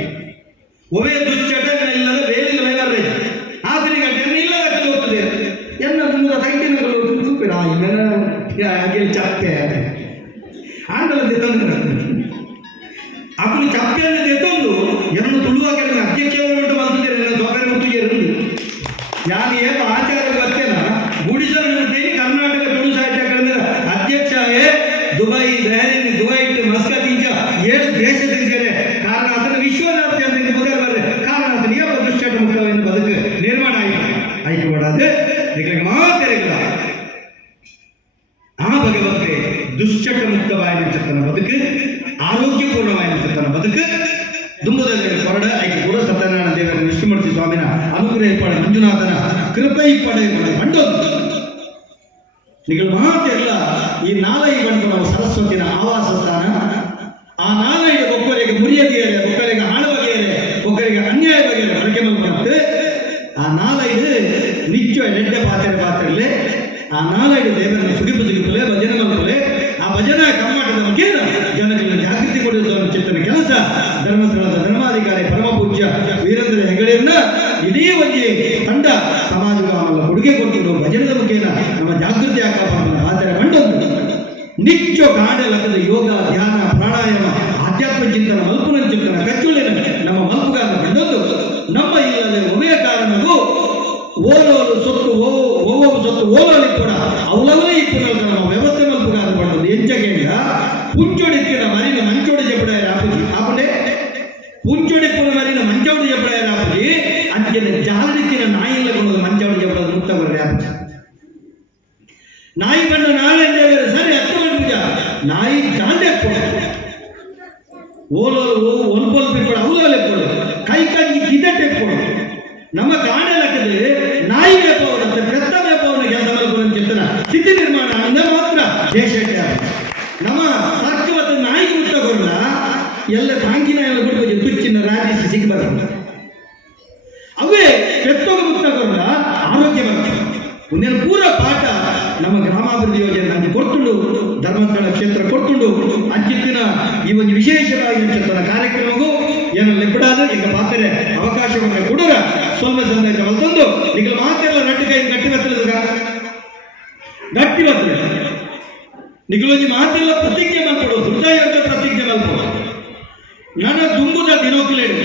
ಒವೇ ದುಶ್ಚಟಗಳಿಲ್ಲದ ಬೇಲಿಲ್ಲ ವೈವರ್ರೆ ಆತನಿಗೆ ಗಂಟೆ ಇಲ್ಲದ ಕಲ್ಲು ಹೋಗ್ತದೆ ಎನ್ನ ತುಂಬ ತೈಟಿನಗಳು ತುಪ್ಪಿರ ಹಾಗೆ ಚಪ್ಪೆ ಆಂಡಲಂತೆ ತಂದು ಅಪ್ಪನು ಚಪ್ಪೆಯನ್ನು ತೆತ್ತೊಂದು ಎನ್ನು ತುಳುವ ಕೆಲವು ಅಧ್ಯಕ್ಷವನ್ನು ಬಂದಿದ್ದಾರೆ ನನ್ನ ಸೊಬ್ಬರ ಮುತ್ತಿಗೆ ಇருந்து ಯಾರು ಏನು ಆಚಾರ ಬರ್ತೇನ ಗುಡಿಸಲು ಕರ್ನಾಟಕ ತುಳು ಸಾಹಿತ್ಯ ಅಕಾಡೆಮಿ ಅಧ್ಯಕ್ಷ ದುಬೈ ದೆಹಲಿ ದುಬೈಟ್ ಮಸ್ಕತ್ ಇಂಚ 7 ದೇಶದಿದ್ದಾರೆ ಕಾರಣ ಅದನ್ನು ವಿಶ್ವನಾಥ ಜನರಿಗೆ ಮೊದಲು ಬರ್ರೆ ಕಾರಣ ಅದು ನಿಯಮ ದುಶ್ಚಟ ಮುಕ್ತವೆಂದು ಬದುಕು ನಿರ್ಮಾಣ ಆಯ್ಕೆ ಮಾಡಾದ್ರೆ ನಿಮಗೆ ಮಾತಾಡಿಲ್ಲ ಆ ಭಗವಂತೆ ದುಶ್ಚಟ ಮುಕ್ತವಾಗಿರ್ತಕ್ಕಂಥ ಬದುಕು ಆರೋಗ್ಯಪೂರ್ಣವಾಗಿರ್ತಕ್ಕಂಥ ಬದುಕು ದುಂಬದಲ್ಲಿ ಹೊರಡ ಆಯ್ಕೆ ಕೂಡ ಸತ್ಯನಾರಾಯಣ ದೇವರ ವಿಷ್ಣುಮೂರ್ತಿ ಸ್ವಾಮಿನ ಅನುಗ್ರಹ ಪಡೆ ಮಂಜುನಾಥನ ಕೃಪೈ ಪಡೆ ಮಂಡೋದು ನಿಗಳು ಮಾತೆಲ್ಲ ಈ ನಾಲೈ ಬಂದು ನಾವು ಸರಸ್ವತಿನ ಆವಾಸ ಸ್ಥಾನ ಆ ನಾಲೈ ಒಬ್ಬರಿಗೆ ಮುರಿಯದಿಯರೆ ಒಬ್ಬರಿಗೆ ಹಾಳು ಬಗೆಯರೆ ಒಬ್ಬರಿಗೆ ಅನ್ಯಾಯ ಬಗೆಯರೆ ಹೊರಗೆ ಬಂದು ಆ ನಾಲೈದು ನಿತ್ಯ ನೆಡ್ಡೆ ಪಾತ್ರೆ ಪಾತ್ರೆಯಲ್ಲಿ ಆ ನಾಲೈದು ದೇವರನ್ನು ಸುಗಿಪುಲೆ ಭಜನೆ ಮಲ್ಪಲೆ ಆ ಭಜನಾ ಕಮ್ಮಟದ ಮುಖೇನ ಜನಗಳನ್ನು ಜಾಗೃತಿ ಕೊಡುವ ಚಿಂತನೆ ಕೆಲಸ ಧರ್ಮಸ್ಥಳದ ಧರ್ಮಾಧಿಕಾರಿ ಪರಮ ಪೂಜ್ಯ ವೀರೇಂದ್ರ ಹೆಗಡೆಯನ್ನ ಇಡೀ ಒಂದು ತಂಡ ಸಮಾಜಕ್ಕೆ ಕೊಡುಗೆ ಕೊಟ್ಟಿದ್ದು ಭಜನದ ಮುಖೇನ ನಮ್ಮ ಜಾಗೃತಿ ಆಕಾಪನ ಮಾತರ ಮಂಡೊಂದು ನಿಚ್ಚ ಕಾಣಲಕ್ಕದ ಯೋಗ ಧ್ಯಾನ ಪ್ರಾಣಾಯಾಮ ಆಧ್ಯಾತ್ಮ ಚಿಂತನ ಮಲ್ಪುನ ಚಿಂತನ ಕಚ್ಚುಳಿನ ನಮ್ಮ ಮಲ್ಪುಗಾರ ಕಂಡೊಂದು ನಮ್ಮ ಇಲ್ಲದೆ ಒಮೆಯ ಕಾರಣವು ಓಲೋಲು ಸೊತ್ತು ಓವವು ಸೊತ್ತು ಓಲೋಲಿ ಕೂಡ ಅವಲವನೇ ಇಪ್ಪುನಲ್ಕ ನಮ್ಮ ವ್ಯವಸ್ಥೆ ಮಲ್ಪುಗಾರ ಪಡ್ಡದು ಎಂಚಗೇಂಗ ಪುಂಚೊಡಿಕ್ಕಿನ ಮರಿನ ಮಂಚೋಡಿ ಜಪಡಾಯ ರಾಪುಜಿ ಆಪುಂಡೆ ಪುಂಚೊಡಿಪ್ಪುನ ಮರಿನ ಮಂಚೋಡಿ ಜಪಡಾಯ ರಾಪುಜಿ ಅಂಚಿನ ಜಾಲದಿಕ್ಕಿನ ನಾಯಿಲ್ಲ ಕೊಡೋದು ಮಂಚೋಡಿ ಜಪಡೋದು ಮುಕ್ತ ಬರ್ರಿ ಆಪುಜಿ ನಾಯಿ ಬಂದು ನಾಳೆ ಸರಿ ಹತ್ತು ಪೂಜ ನಾಯಿ ಜಾಂಡೆ ಓಲೋಲು ಒಲ್ಪೋಲ್ ಬಿಟ್ಕೊಡು ಅವಲೋಲೆ ಕೊಡು ಕೈ ಕಂಜಿ ಕಿದಟ್ಟೆ ಕೊಡು ನಮ್ಮ ಕಾಣಲಕ್ಕದೆ ನಾಯಿ ವೇಪವರಂತೆ ಬೆತ್ತ ವೇಪವನ್ನು ಕೆಲಸ ಮಲ್ಪನ ಚಿಂತನ ಸ್ಥಿತಿ ನಿರ್ಮಾಣ ಅಂದ ಮಾತ್ರ ದೇಶ ನಮ್ಮ ಸರ್ಕವತ್ತ ನಾಯಿ ಮುಟ್ಟಗೊಳ್ಳ ಎಲ್ಲ ತಾಂಕಿನ ಎಲ್ಲ ಬಿಡ್ಬೋದು ತುಚ್ಚಿನ ರಾಜಿಸಿ ಸಿಗ್ಬಾರ್ದು ಅವೇ ಬೆತ್ತಗ ಮುಟ್ಟಗೊಳ್ಳ ಆರೋಗ್ಯ ಬರ್ತದೆ ಮುಂದಿನ ಪೂರ ಪಾಠ ನಮ್ಮ ಗ್ರಾಮಾಭಿವೃದ್ಧಿ ಯೋಜನೆ ನಮಗೆ ಕೊಟ್ಟುಂಡು ಧರ್ಮಸ್ಥಳ ಕ್ಷೇತ್ರ ಕೊಟ್ಟುಂಡು ಅಂಚಿತ್ತಿನ ಈ ಒಂದು ವಿಶೇಷವಾಗಿ ಚಿಂತನ ಕಾರ್ಯಕ್ರಮಗೂ ಏನಲ್ಲಿ ಬಿಡಾದ ಈಗ ಪಾತ್ರೆ ಅವಕಾಶವನ್ನು ಕೊಡೋರ ಸ್ವಲ್ಪ ಸಂದೇಶ ಮತ್ತೊಂದು ಈಗ ಮಾತೆಲ್ಲ ನಟ್ಟು ಕೈ ಗಟ್ಟಿ ಬರ್ತದ ಗಟ್ಟಿ ಬರ್ತದೆ ನಿಗಲೊಂದು ಮಾತೆಲ್ಲ ಪ್ರತಿಜ್ಞೆ ಮಾಡ್ಕೊಡೋದು ಹೃದಯ ಪ್ರತಿಜ್ಞೆ ಮಾಡ್ಕೊಡೋದು ನನ್ನ ತುಂಬುದ ದಿನೋಕ್ಲೇಡು